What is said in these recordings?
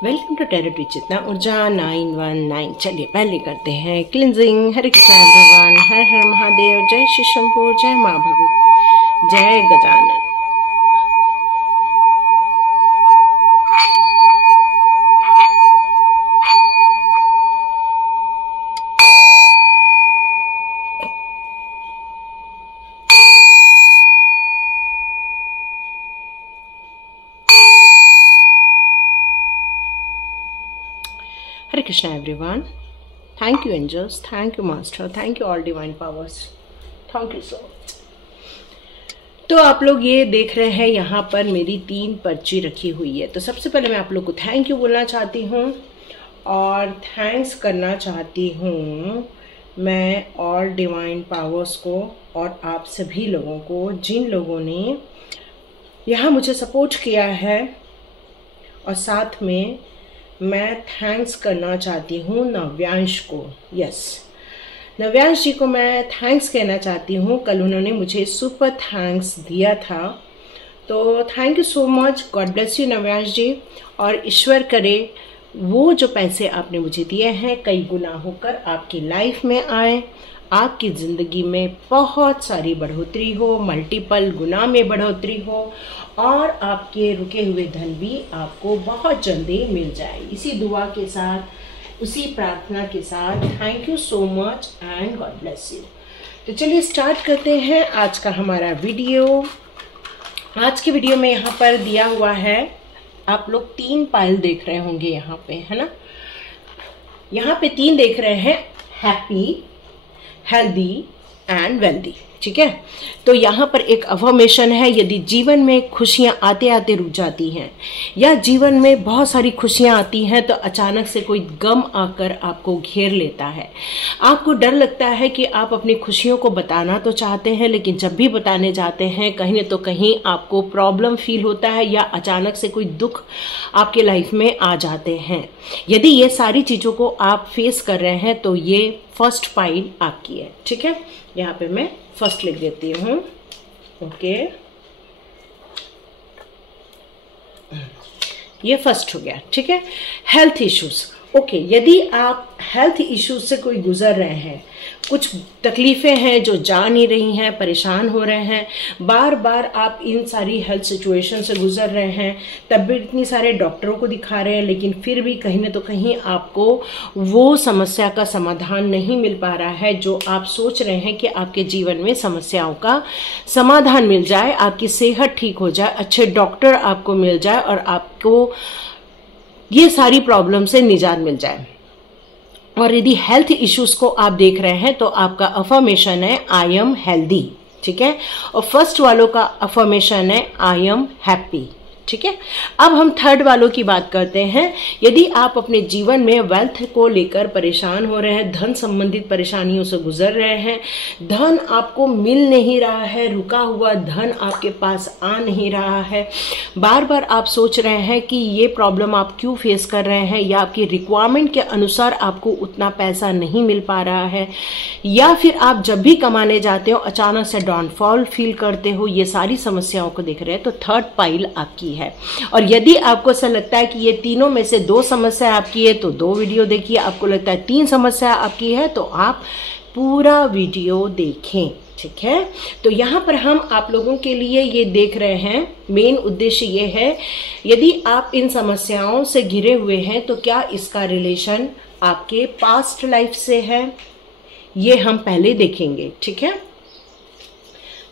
Welcome to tarot with Chitna Urja 919। चलिए पहले करते हैं क्लिनजिंग। हरे कृष्णा एवरीवन, हर हर महादेव, जय श्री शंभू, जय माँ भगवती, जय गजानन। हरे Krishna everyone, thank you angels, thank you master, thank you all divine powers, thank you so much. तो आप लोग ये देख रहे हैं यहाँ पर मेरी 3 पर्ची रखी हुई है। तो सबसे पहले मैं आप लोग को थैंक यू बोलना चाहती हूँ और थैंक्स करना चाहती हूँ मैं ऑल डिवाइन पावर्स को और आप सभी लोगों को जिन लोगों ने यहाँ मुझे सपोर्ट किया है। और साथ में मैं थैंक्स करना चाहती हूँ नव्यांश को। यस, नव्यांश जी को मैं थैंक्स कहना चाहती हूँ। कल उन्होंने मुझे सुपर थैंक्स दिया था, तो thank you so much. God bless you Navyansh ji. और ईश्वर करे वो जो पैसे आपने मुझे दिए हैं कई गुना होकर आपकी लाइफ में आए, आपकी ज़िंदगी में बहुत सारी बढ़ोतरी हो, मल्टीपल गुना में बढ़ोतरी हो और आपके रुके हुए धन भी आपको बहुत जल्दी मिल जाए। इसी दुआ के साथ, उसी प्रार्थना के साथ thank you so much and God bless you. तो चलिए स्टार्ट करते हैं आज का हमारा वीडियो। आज के वीडियो में यहाँ पर दिया हुआ है, आप लोग 3 पाइल देख रहे होंगे यहाँ पे, है ना। यहाँ पे 3 देख रहे हैं, हैप्पी, हेल्दी एंड वेल्दी। ठीक है, तो यहाँ पर एक अफर्मेशन है, यदि जीवन में खुशियाँ आते आते रुक जाती हैं या जीवन में बहुत सारी खुशियाँ आती हैं तो अचानक से कोई गम आकर आपको घेर लेता है, आपको डर लगता है कि आप अपनी खुशियों को बताना तो चाहते हैं लेकिन जब भी बताने जाते हैं कहीं न तो कहीं आपको प्रॉब्लम फील होता है या अचानक से कोई दुख आपके लाइफ में आ जाते हैं। यदि ये सारी चीज़ों को आप फेस कर रहे हैं तो ये फर्स्ट पाइल आपकी है। ठीक है, यहाँ पे मैं फर्स्ट लिख देती हूँ। ओके, ये फर्स्ट हो गया। ठीक है, हेल्थ इश्यूज। ओके, यदि आप हेल्थ इश्यूज से कोई गुजर रहे हैं, कुछ तकलीफें हैं जो जा नहीं रही हैं, परेशान हो रहे हैं, बार बार आप इन सारी हेल्थ सिचुएशन से गुजर रहे हैं, तब भी इतनी सारे डॉक्टरों को दिखा रहे हैं लेकिन फिर भी कहीं न तो कहीं आपको वो समस्या का समाधान नहीं मिल पा रहा है जो आप सोच रहे हैं कि आपके जीवन में समस्याओं का समाधान मिल जाए, आपकी सेहत ठीक हो जाए, अच्छे डॉक्टर आपको मिल जाए और आपको ये सारी प्रॉब्लम से निजात मिल जाए। और यदि हेल्थ इश्यूज को आप देख रहे हैं तो आपका अफर्मेशन है आई एम हेल्दी। ठीक है, और फर्स्ट वालों का अफर्मेशन है आई एम हैप्पी। ठीक है, अब हम थर्ड वालों की बात करते हैं। यदि आप अपने जीवन में वेल्थ को लेकर परेशान हो रहे हैं, धन संबंधित परेशानियों से गुजर रहे हैं, धन आपको मिल नहीं रहा है, रुका हुआ धन आपके पास आ नहीं रहा है, बार बार आप सोच रहे हैं कि ये प्रॉब्लम आप क्यों फेस कर रहे हैं या आपकी रिक्वायरमेंट के अनुसार आपको उतना पैसा नहीं मिल पा रहा है, या फिर आप जब भी कमाने जाते हो अचानक से डाउनफॉल फील करते हो, ये सारी समस्याओं को देख रहे हैं तो थर्ड पाइल आपकी है। और यदि आपको ऐसा लगता है कि ये तीनों में से 2 समस्या आपकी है तो 2 वीडियो देखिए, आपको लगता है 3 समस्या आपकी है तो आप पूरा वीडियो देखें। ठीक है, तो यहाँ पर हम आप लोगों के लिए ये देख रहे हैं, मेन उद्देश्य ये है, यदि आप इन समस्याओं से घिरे हुए हैं तो क्या इसका रिलेशन आपके पास्ट लाइफ से है, ये हम पहले देखेंगे। ठीक है,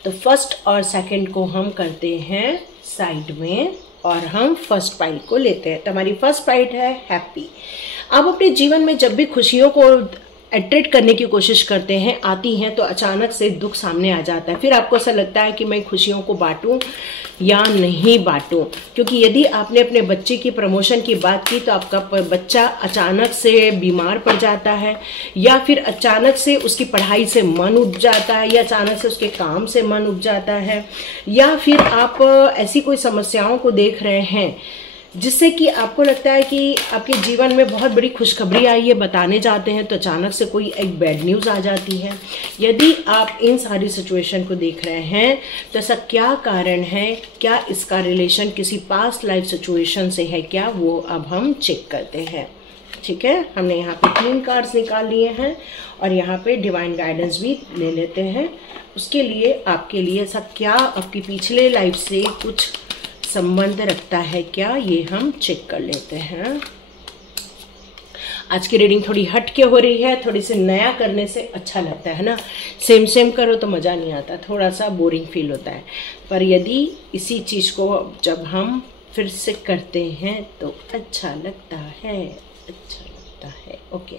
तो फर्स्ट और सेकंड को हम करते हैं साइड में और हम फर्स्ट पाइल को लेते हैं। तो हमारी फर्स्ट पाइल है हैप्पी। आप अपने जीवन में जब भी खुशियों को अट्रैक्ट करने की कोशिश करते हैं, आती हैं, तो अचानक से दुख सामने आ जाता है। फिर आपको ऐसा लगता है कि मैं खुशियों को बांटूं या नहीं बांटूं, क्योंकि यदि आपने अपने बच्चे की प्रमोशन की बात की तो आपका बच्चा अचानक से बीमार पड़ जाता है या फिर अचानक से उसकी पढ़ाई से मन उब जाता है या अचानक से उसके काम से मन उब जाता है, या फिर आप ऐसी कोई समस्याओं को देख रहे हैं जिससे कि आपको लगता है कि आपके जीवन में बहुत बड़ी खुशखबरी आई है, बताने जाते हैं तो अचानक से कोई एक बैड न्यूज़ आ जाती है। यदि आप इन सारी सिचुएशन को देख रहे हैं तो ऐसा क्या कारण है, क्या इसका रिलेशन किसी पास्ट लाइफ सिचुएशन से है क्या, वो अब हम चेक करते हैं। ठीक है, हमने यहाँ पे 3 कार्ड्स निकाल लिए हैं और यहाँ पे डिवाइन गाइडेंस भी ले लेते हैं। उसके लिए आपके लिए ऐसा क्या आपकी पिछले लाइफ से कुछ संबंध रखता है क्या, ये हम चेक कर लेते हैं। आज की रीडिंग थोड़ी हट के हो रही है, थोड़ी सी नया करने से अच्छा लगता है ना। सेम सेम करो तो मज़ा नहीं आता, थोड़ा सा बोरिंग फील होता है। पर यदि इसी चीज़ को जब हम फिर से करते हैं तो अच्छा लगता है, अच्छा लगता है। ओके,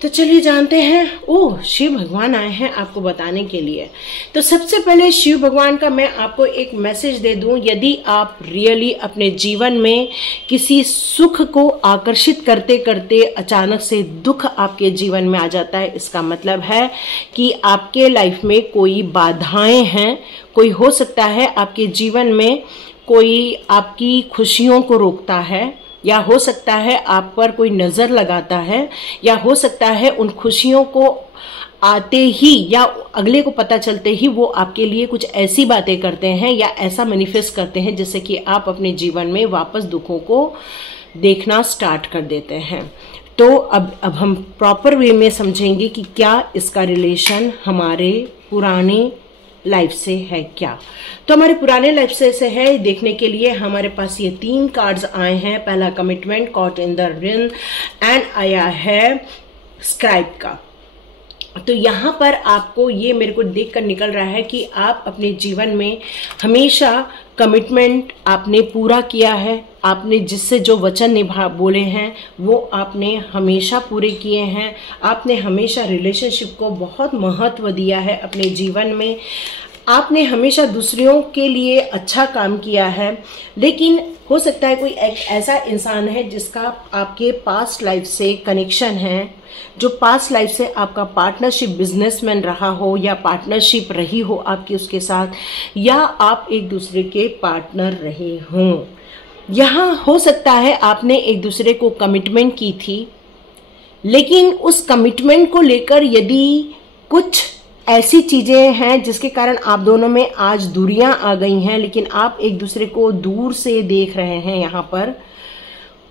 तो चलिए जानते हैं। ओह, शिव भगवान आए हैं आपको बताने के लिए। तो सबसे पहले शिव भगवान का मैं आपको एक मैसेज दे दूं। यदि आप रियली अपने जीवन में किसी सुख को आकर्षित करते करते अचानक से दुख आपके जीवन में आ जाता है, इसका मतलब है कि आपके लाइफ में कोई बाधाएं हैं। कोई हो सकता है आपके जीवन में कोई आपकी खुशियों को रोकता है, या हो सकता है आप पर कोई नज़र लगाता है, या हो सकता है उन खुशियों को आते ही या अगले को पता चलते ही वो आपके लिए कुछ ऐसी बातें करते हैं या ऐसा मैनिफेस्ट करते हैं जिससे कि आप अपने जीवन में वापस दुखों को देखना स्टार्ट कर देते हैं। तो अब हम प्रॉपर वे में समझेंगे कि क्या इसका रिलेशन हमारे पुराने लाइफ से है क्या। तो हमारे पुराने लाइफ से है, देखने के लिए हमारे पास ये 3 कार्ड्स आए हैं। पहला commitment, caught in the Rin, and आया है स्क्राइब का। तो यहाँ पर आपको ये मेरे को देखकर निकल रहा है कि आप अपने जीवन में हमेशा कमिटमेंट आपने पूरा किया है। आपने जिससे जो वचन बोले हैं वो आपने हमेशा पूरे किए हैं। आपने हमेशा रिलेशनशिप को बहुत महत्व दिया है अपने जीवन में। आपने हमेशा दूसरों के लिए अच्छा काम किया है। लेकिन हो सकता है कोई एक ऐसा इंसान है जिसका आपके पास्ट लाइफ से कनेक्शन है, जो पास्ट लाइफ से आपका पार्टनरशिप बिजनेसमैन रहा हो या पार्टनरशिप रही हो आपकी उसके साथ, या आप एक दूसरे के पार्टनर रहे हों। यहाँ हो सकता है आपने एक दूसरे को कमिटमेंट की थी, लेकिन उस कमिटमेंट को लेकर यदि कुछ ऐसी चीजें हैं जिसके कारण आप दोनों में आज दूरियां आ गई हैं, लेकिन आप एक दूसरे को दूर से देख रहे हैं यहाँ पर,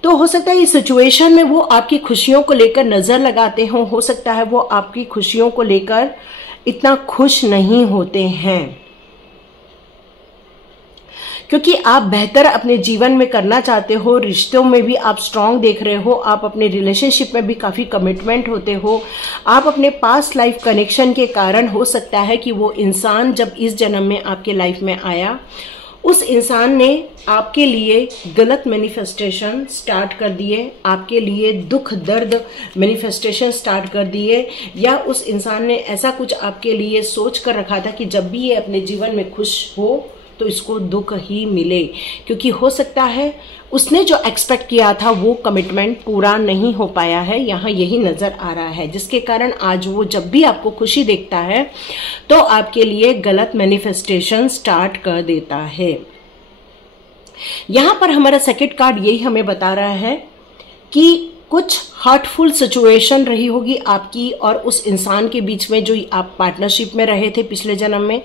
तो हो सकता है इस सिचुएशन में वो आपकी खुशियों को लेकर नजर लगाते हों। हो सकता है वो आपकी खुशियों को लेकर इतना खुश नहीं होते हैं, क्योंकि आप बेहतर अपने जीवन में करना चाहते हो। रिश्तों में भी आप स्ट्रांग देख रहे हो, आप अपने रिलेशनशिप में भी काफ़ी कमिटमेंट होते हो। आप अपने पास्ट लाइफ कनेक्शन के कारण हो सकता है कि वो इंसान जब इस जन्म में आपके लाइफ में आया, उस इंसान ने आपके लिए गलत मैनिफेस्टेशन स्टार्ट कर दिए, आपके लिए दुख दर्द मैनिफेस्टेशन स्टार्ट कर दिए, या उस इंसान ने ऐसा कुछ आपके लिए सोच कर रखा था कि जब भी ये अपने जीवन में खुश हो तो इसको दुख ही मिले, क्योंकि हो सकता है उसने जो एक्सपेक्ट किया था वो कमिटमेंट पूरा नहीं हो पाया है। यहाँ यही नजर आ रहा है, जिसके कारण आज वो जब भी आपको खुशी देखता है तो आपके लिए गलत मैनिफेस्टेशन स्टार्ट कर देता है। यहाँ पर हमारा सेकंड कार्ड यही हमें बता रहा है कि कुछ हर्टफुल सिचुएशन रही होगी आपकी और उस इंसान के बीच में जो आप पार्टनरशिप में रहे थे पिछले जन्म में।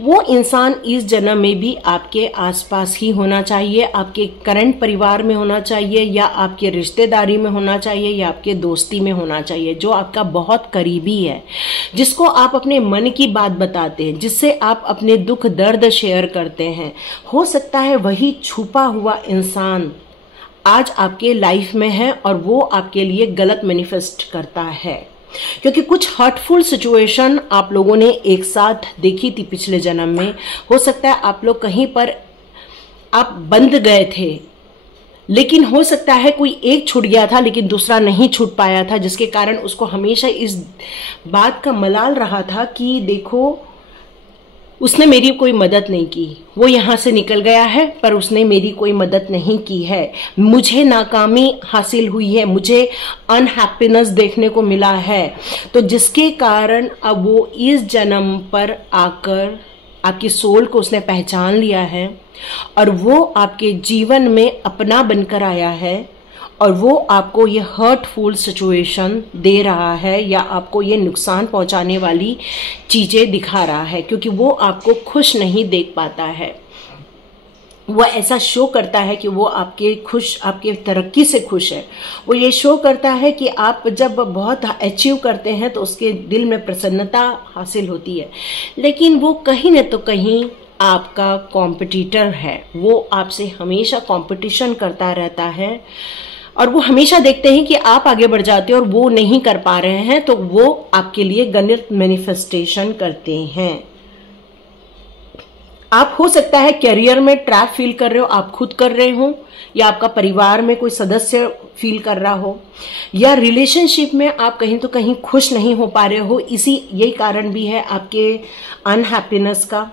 वो इंसान इस जन्म में भी आपके आसपास ही होना चाहिए, आपके करंट परिवार में होना चाहिए, या आपके रिश्तेदारी में होना चाहिए, या आपके दोस्ती में होना चाहिए, जो आपका बहुत करीबी है, जिसको आप अपने मन की बात बताते हैं, जिससे आप अपने दुख दर्द शेयर करते हैं। हो सकता है वही छुपा हुआ इंसान आज आपके लाइफ में है और वो आपके लिए गलत मैनिफेस्ट करता है, क्योंकि कुछ हर्टफुल सिचुएशन आप लोगों ने एक साथ देखी थी पिछले जन्म में। हो सकता है आप लोग कहीं पर आप बंध गए थे, लेकिन हो सकता है कोई एक छूट गया था लेकिन दूसरा नहीं छूट पाया था, जिसके कारण उसको हमेशा इस बात का मलाल रहा था कि देखो उसने मेरी कोई मदद नहीं की, वो यहाँ से निकल गया है पर उसने मेरी कोई मदद नहीं की है, मुझे नाकामी हासिल हुई है, मुझे अनहैप्पीनेस देखने को मिला है। तो जिसके कारण अब वो इस जन्म पर आकर आपकी सोल को उसने पहचान लिया है और वो आपके जीवन में अपना बनकर आया है और वो आपको ये हर्टफुल सिचुएशन दे रहा है या आपको ये नुकसान पहुंचाने वाली चीजें दिखा रहा है, क्योंकि वो आपको खुश नहीं देख पाता है। वो ऐसा शो करता है कि वो आपके तरक्की से खुश है। वो ये शो करता है कि आप जब बहुत अचीव करते हैं तो उसके दिल में प्रसन्नता हासिल होती है, लेकिन वो कहीं न तो कहीं आपका कॉम्पिटिटर है। वो आपसे हमेशा कंपटीशन करता रहता है और वो हमेशा देखते हैं कि आप आगे बढ़ जाते हैं और वो नहीं कर पा रहे हैं, तो वो आपके लिए गलत मैनिफेस्टेशन करते हैं। आप हो सकता है करियर में ट्रैप फील कर रहे हो, आप खुद कर रहे हो या आपका परिवार में कोई सदस्य फील कर रहा हो, या रिलेशनशिप में आप कहीं तो कहीं खुश नहीं हो पा रहे हो। यही कारण भी है आपके अनहैप्पीनेस का।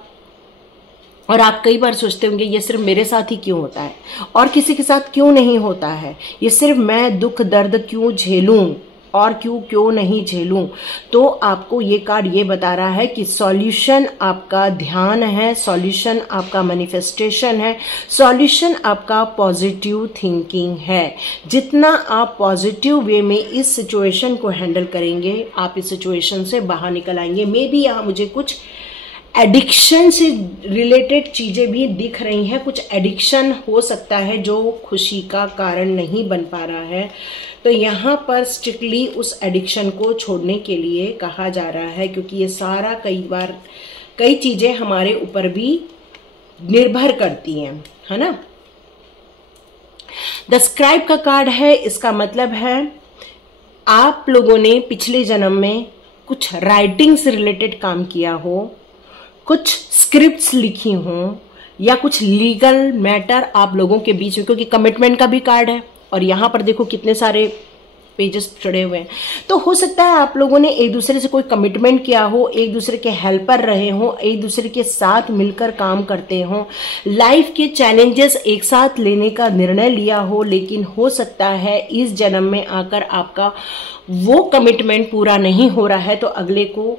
और आप कई बार सोचते होंगे ये सिर्फ मेरे साथ ही क्यों होता है और किसी के साथ क्यों नहीं होता है, ये सिर्फ मैं दुख दर्द क्यों झेलूं और क्यों नहीं झेलूं। तो आपको ये कार्ड ये बता रहा है कि सॉल्यूशन आपका ध्यान है, सॉल्यूशन आपका मैनिफेस्टेशन है, सॉल्यूशन आपका पॉजिटिव थिंकिंग है। जितना आप पॉजिटिव वे में इस सिचुएशन को हैंडल करेंगे, आप इस सिचुएशन से बाहर निकल आएंगे। मे बी यहाँ मुझे कुछ एडिक्शन से रिलेटेड चीजें भी दिख रही हैं। कुछ एडिक्शन हो सकता है जो खुशी का कारण नहीं बन पा रहा है, तो यहाँ पर स्ट्रिक्टली उस एडिक्शन को छोड़ने के लिए कहा जा रहा है, क्योंकि ये सारा कई चीजें हमारे ऊपर भी निर्भर करती हैं, है ना। द स्क्राइब का कार्ड है, इसका मतलब है आप लोगों ने पिछले जन्म में कुछ राइटिंग से रिलेटेड काम किया हो, कुछ स्क्रिप्ट्स लिखी हों, या कुछ लीगल मैटर आप लोगों के बीच में, क्योंकि कमिटमेंट का भी कार्ड है और यहाँ पर देखो कितने सारे पेजेस चढ़े हुए हैं। तो हो सकता है आप लोगों ने एक दूसरे से कोई कमिटमेंट किया हो, एक दूसरे के हेल्पर रहे हो, एक दूसरे के साथ मिलकर काम करते हो, लाइफ के चैलेंजेस एक साथ लेने का निर्णय लिया हो, लेकिन हो सकता है इस जन्म में आकर आपका वो कमिटमेंट पूरा नहीं हो रहा है, तो अगले को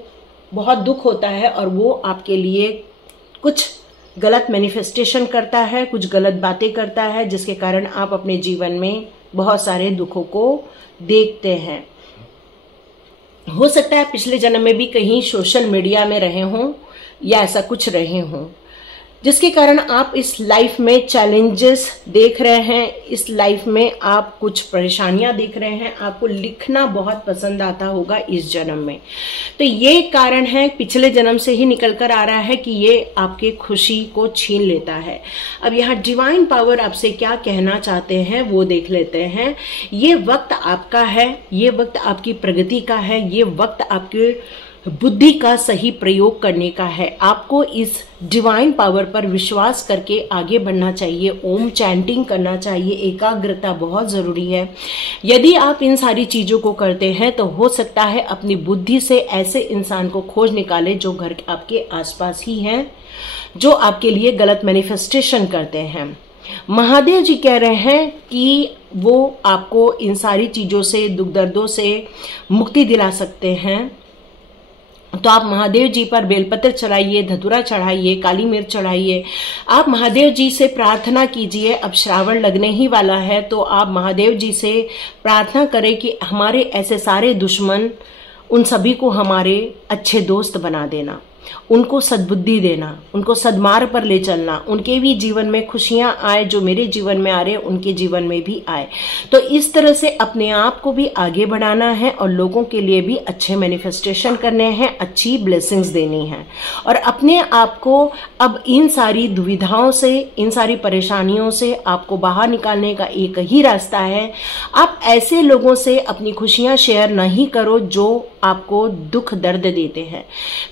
बहुत दुख होता है और वो आपके लिए कुछ गलत मैनिफेस्टेशन करता है, कुछ गलत बातें करता है, जिसके कारण आप अपने जीवन में बहुत सारे दुखों को देखते हैं। हो सकता है पिछले जन्म में भी कहीं सोशल मीडिया में रहे हों या ऐसा कुछ रहे हों, जिसके कारण आप इस लाइफ में चैलेंजेस देख रहे हैं, इस लाइफ में आप कुछ परेशानियां देख रहे हैं। आपको लिखना बहुत पसंद आता होगा इस जन्म में, तो ये कारण है, पिछले जन्म से ही निकल कर आ रहा है कि ये आपके खुशी को छीन लेता है। अब यहाँ डिवाइन पावर आपसे क्या कहना चाहते हैं वो देख लेते हैं। ये वक्त आपका है, ये वक्त आपकी प्रगति का है, ये वक्त आपके बुद्धि का सही प्रयोग करने का है। आपको इस डिवाइन पावर पर विश्वास करके आगे बढ़ना चाहिए, ओम चैंटिंग करना चाहिए, एकाग्रता बहुत जरूरी है। यदि आप इन सारी चीजों को करते हैं तो हो सकता है अपनी बुद्धि से ऐसे इंसान को खोज निकाले जो घर आपके आसपास ही हैं, जो आपके लिए गलत मैनिफेस्टेशन करते हैं। महादेव जी कह रहे हैं कि वो आपको इन सारी चीजों से, दुख दर्दों से मुक्ति दिला सकते हैं। तो आप महादेव जी पर बेलपत्र चढ़ाइए, धतूरा चढ़ाइए, काली मिर्च चढ़ाइए। आप महादेव जी से प्रार्थना कीजिए। अब श्रावण लगने ही वाला है, तो आप महादेव जी से प्रार्थना करें कि हमारे ऐसे सारे दुश्मन, उन सभी को हमारे अच्छे दोस्त बना देना, उनको सद्बुद्धि देना, उनको सद्मार्ग पर ले चलना, उनके भी जीवन में खुशियां आए, जो मेरे जीवन में आ रहे हैं उनके जीवन में भी आए। तो इस तरह से अपने आप को भी आगे बढ़ाना है और लोगों के लिए भी अच्छे मैनिफेस्टेशन करने हैं, अच्छी ब्लेसिंग्स देनी है। और अपने आप को अब इन सारी दुविधाओं से, इन सारी परेशानियों से आपको बाहर निकालने का एक ही रास्ता है। आप ऐसे लोगों से अपनी खुशियां शेयर नहीं करो जो आपको दुख दर्द देते हैं।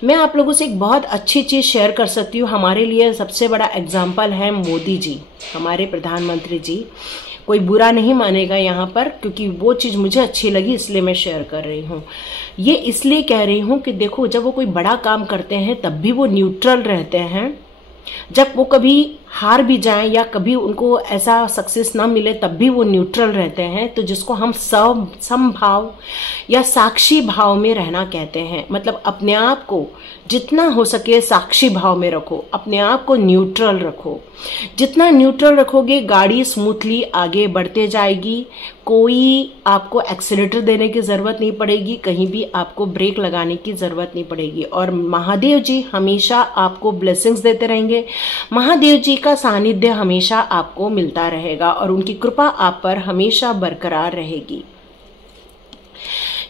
मैं आप लोगों से एक बहुत अच्छी चीज शेयर कर सकती हूँ। हमारे लिए सबसे बड़ा एग्जाम्पल है मोदी जी, हमारे प्रधानमंत्री जी। कोई बुरा नहीं मानेगा यहाँ पर, क्योंकि वो चीज मुझे अच्छी लगी इसलिए मैं शेयर कर रही हूँ। ये इसलिए कह रही हूँ कि देखो, जब वो कोई बड़ा काम करते हैं तब भी वो न्यूट्रल रहते हैं। जब वो कभी हार भी जाएं या कभी उनको ऐसा सक्सेस ना मिले तब भी वो न्यूट्रल रहते हैं, तो जिसको हम समभाव या साक्षी भाव में रहना कहते हैं। मतलब अपने आप को जितना हो सके साक्षी भाव में रखो, अपने आप को न्यूट्रल रखो। जितना न्यूट्रल रखोगे गाड़ी स्मूथली आगे बढ़ते जाएगी, कोई आपको एक्सीलेटर देने की जरूरत नहीं पड़ेगी, कहीं भी आपको ब्रेक लगाने की जरूरत नहीं पड़ेगी। और महादेव जी हमेशा आपको ब्लेसिंग्स देते रहेंगे, महादेव जी का सानिध्य हमेशा आपको मिलता रहेगा और उनकी कृपा आप पर हमेशा बरकरार रहेगी।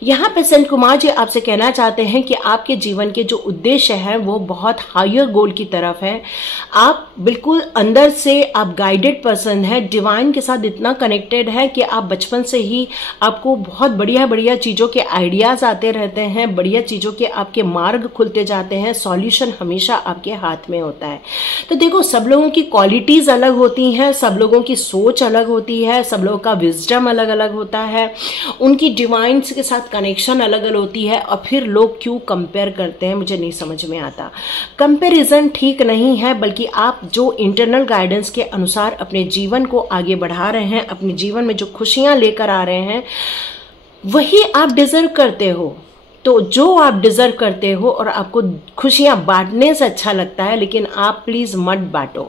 यहाँ पे संत कुमार जी आपसे कहना चाहते हैं कि आपके जीवन के जो उद्देश्य है वो बहुत हायर गोल की तरफ है। आप बिल्कुल अंदर से आप गाइडेड पर्सन है, डिवाइन के साथ इतना कनेक्टेड है कि आप बचपन से ही आपको बहुत बढ़िया बढ़िया चीज़ों के आइडियाज आते रहते हैं, बढ़िया चीज़ों के आपके मार्ग खुलते जाते हैं, सॉल्यूशन हमेशा आपके हाथ में होता है। तो देखो, सब लोगों की क्वालिटीज़ अलग होती हैं, सब लोगों की सोच अलग होती है, सब लोगों का विजडम अलग अलग होता है, उनकी डिवाइन के साथ कनेक्शन अलग अलग होती है। और फिर लोग क्यों कंपेयर करते हैं मुझे नहीं समझ में आता। कंपैरिजन ठीक नहीं है, बल्कि आप जो इंटरनल गाइडेंस के अनुसार अपने जीवन को आगे बढ़ा रहे हैं, अपने जीवन में जो खुशियां लेकर आ रहे हैं वही आप डिजर्व करते हो। तो जो आप डिजर्व करते हो और आपको खुशियां बांटने से अच्छा लगता है, लेकिन आप प्लीज मत बांटो,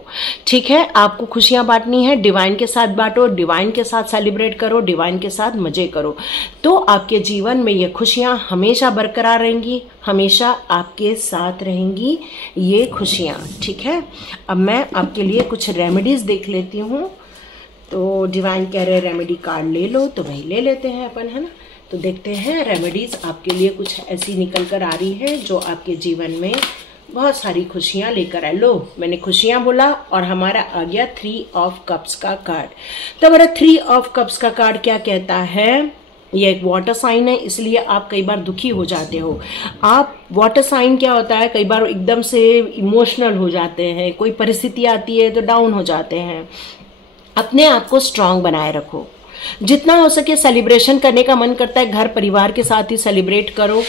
ठीक है। आपको खुशियां बांटनी है, डिवाइन के साथ बांटो, डिवाइन के साथ सेलिब्रेट करो, डिवाइन के साथ मजे करो, तो आपके जीवन में ये खुशियां हमेशा बरकरार रहेंगी, हमेशा आपके साथ रहेंगी ये खुशियां, ठीक है। अब मैं आपके लिए कुछ रेमेडीज देख लेती हूँ। तो डिवाइन कह रहे रेमेडी कार्ड ले लो, तो वही ले लेते हैं अपन, है ना। तो देखते हैं रेमेडीज आपके लिए कुछ ऐसी निकल कर आ रही है जो आपके जीवन में बहुत सारी खुशियां लेकर आए। लो, मैंने खुशियां बोला और हमारा आ गया 3 ऑफ कप्स का कार्ड। तो हमारा 3 ऑफ कप्स का कार्ड क्या कहता है? ये एक वाटर साइन है, इसलिए आप कई बार दुखी हो जाते हो। आप वाटर साइन क्या होता है, कई बार एकदम से इमोशनल हो जाते हैं, कोई परिस्थिति आती है तो डाउन हो जाते हैं। अपने आप को स्ट्रांग बनाए रखो, जितना हो सके सेलिब्रेशन करने का मन करता है घर परिवार के साथ ही सेलिब्रेट करो,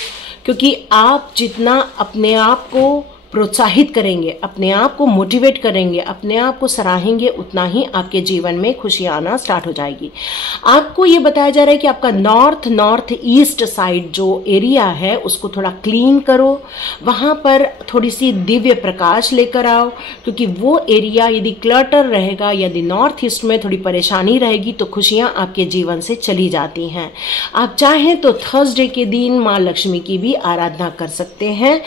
क्योंकि आप जितना अपने आप को प्रोत्साहित करेंगे, अपने आप को मोटिवेट करेंगे, अपने आप को सराहेंगे, उतना ही आपके जीवन में खुशियां आना स्टार्ट हो जाएगी। आपको ये बताया जा रहा है कि आपका नॉर्थ ईस्ट साइड जो एरिया है उसको थोड़ा क्लीन करो, वहां पर थोड़ी सी दिव्य प्रकाश लेकर आओ, क्योंकि वो एरिया यदि क्लटर रहेगा, यदि नॉर्थ ईस्ट में थोड़ी परेशानी रहेगी तो खुशियां आपके जीवन से चली जाती हैं। आप चाहें तो थर्सडे के दिन माँ लक्ष्मी की भी आराधना कर सकते हैं।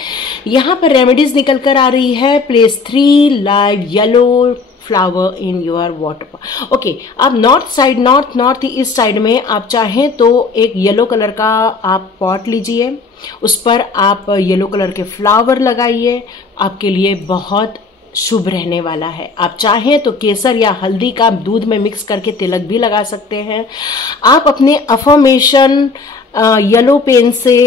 यहाँ पर रेमेडीज निकल कर आ रही है। Place 3 live yellow flower in your water. Okay, आप नॉर्थ ईस्ट साइड में आप चाहें तो एक येलो कलर का आप पॉट लीजिए, उस पर आप येलो कलर के फ्लावर लगाइए, आपके लिए बहुत शुभ रहने वाला है। आप चाहें तो केसर या हल्दी का दूध में मिक्स करके तिलक भी लगा सकते हैं। आप अपने अफर्मेशन येलो पेन से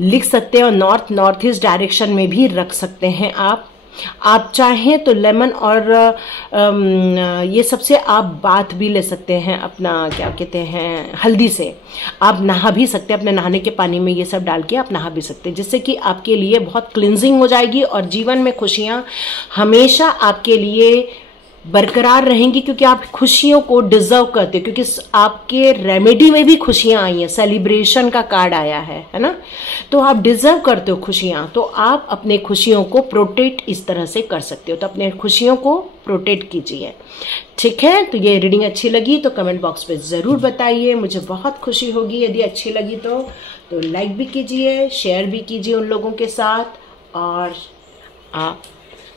लिख सकते हैं और नॉर्थ ईस्ट डायरेक्शन में भी रख सकते हैं। आप चाहें तो लेमन और ये सबसे आप बाथ भी ले सकते हैं, अपना क्या कहते हैं हल्दी से आप नहा भी सकते हैं, अपने नहाने के पानी में ये सब डाल के आप नहा भी सकते हैं, जिससे कि आपके लिए बहुत क्लिनजिंग हो जाएगी और जीवन में खुशियां हमेशा आपके लिए बरकरार रहेंगी, क्योंकि आप खुशियों को डिजर्व करते हो, क्योंकि आपके रेमेडी में भी खुशियां आई हैं, सेलिब्रेशन का कार्ड आया है ना। तो आप डिजर्व करते हो खुशियां, तो आप अपने खुशियों को प्रोटेक्ट इस तरह से कर सकते हो। तो अपने खुशियों को प्रोटेक्ट कीजिए, ठीक है। तो ये रीडिंग अच्छी लगी तो कमेंट बॉक्स में ज़रूर बताइए, मुझे बहुत खुशी होगी यदि अच्छी लगी तो लाइक भी कीजिए, शेयर भी कीजिए उन लोगों के साथ, और आप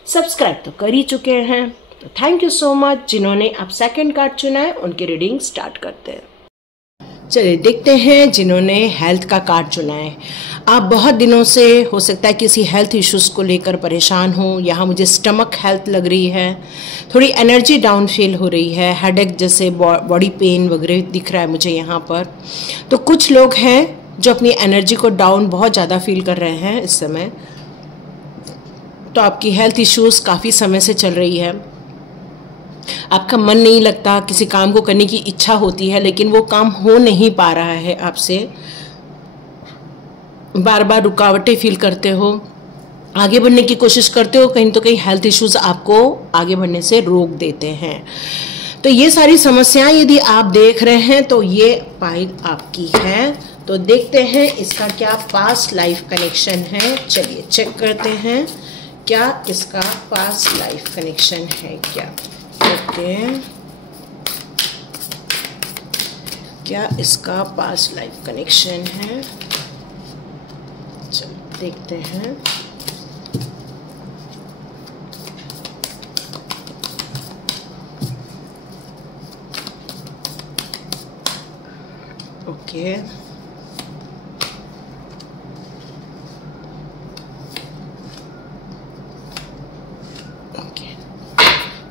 सब्सक्राइब तो कर ही चुके हैं। तो थैंक यू सो मच। जिन्होंने आप सेकंड कार्ड चुना है उनकी रीडिंग स्टार्ट करते हैं। चलिए देखते हैं जिन्होंने हेल्थ का कार्ड चुना है। आप बहुत दिनों से हो सकता है किसी हेल्थ इश्यूज़ को लेकर परेशान हो। यहाँ मुझे स्टमक हेल्थ लग रही है, थोड़ी एनर्जी डाउन फील हो रही है, हेडेक जैसे बॉडी पेन वगैरह दिख रहा है मुझे यहाँ पर। तो कुछ लोग हैं जो अपनी एनर्जी को डाउन बहुत ज़्यादा फील कर रहे हैं इस समय। तो आपकी हेल्थ इश्यूज़ काफ़ी समय से चल रही है, आपका मन नहीं लगता, किसी काम को करने की इच्छा होती है लेकिन वो काम हो नहीं पा रहा है आपसे, बार बार रुकावटें फील करते हो, आगे बढ़ने की कोशिश करते हो, कहीं तो कहीं हेल्थ इश्यूज आपको आगे बढ़ने से रोक देते हैं। तो ये सारी समस्याएं यदि आप देख रहे हैं तो ये पाइल आपकी है। तो देखते हैं इसका क्या पास्ट लाइफ कनेक्शन है। चलिए चेक करते हैं क्या इसका पास्ट लाइफ कनेक्शन है क्या। ओके, क्या इसका पास्ट लाइफ कनेक्शन है। चलो देखते हैं। ओके,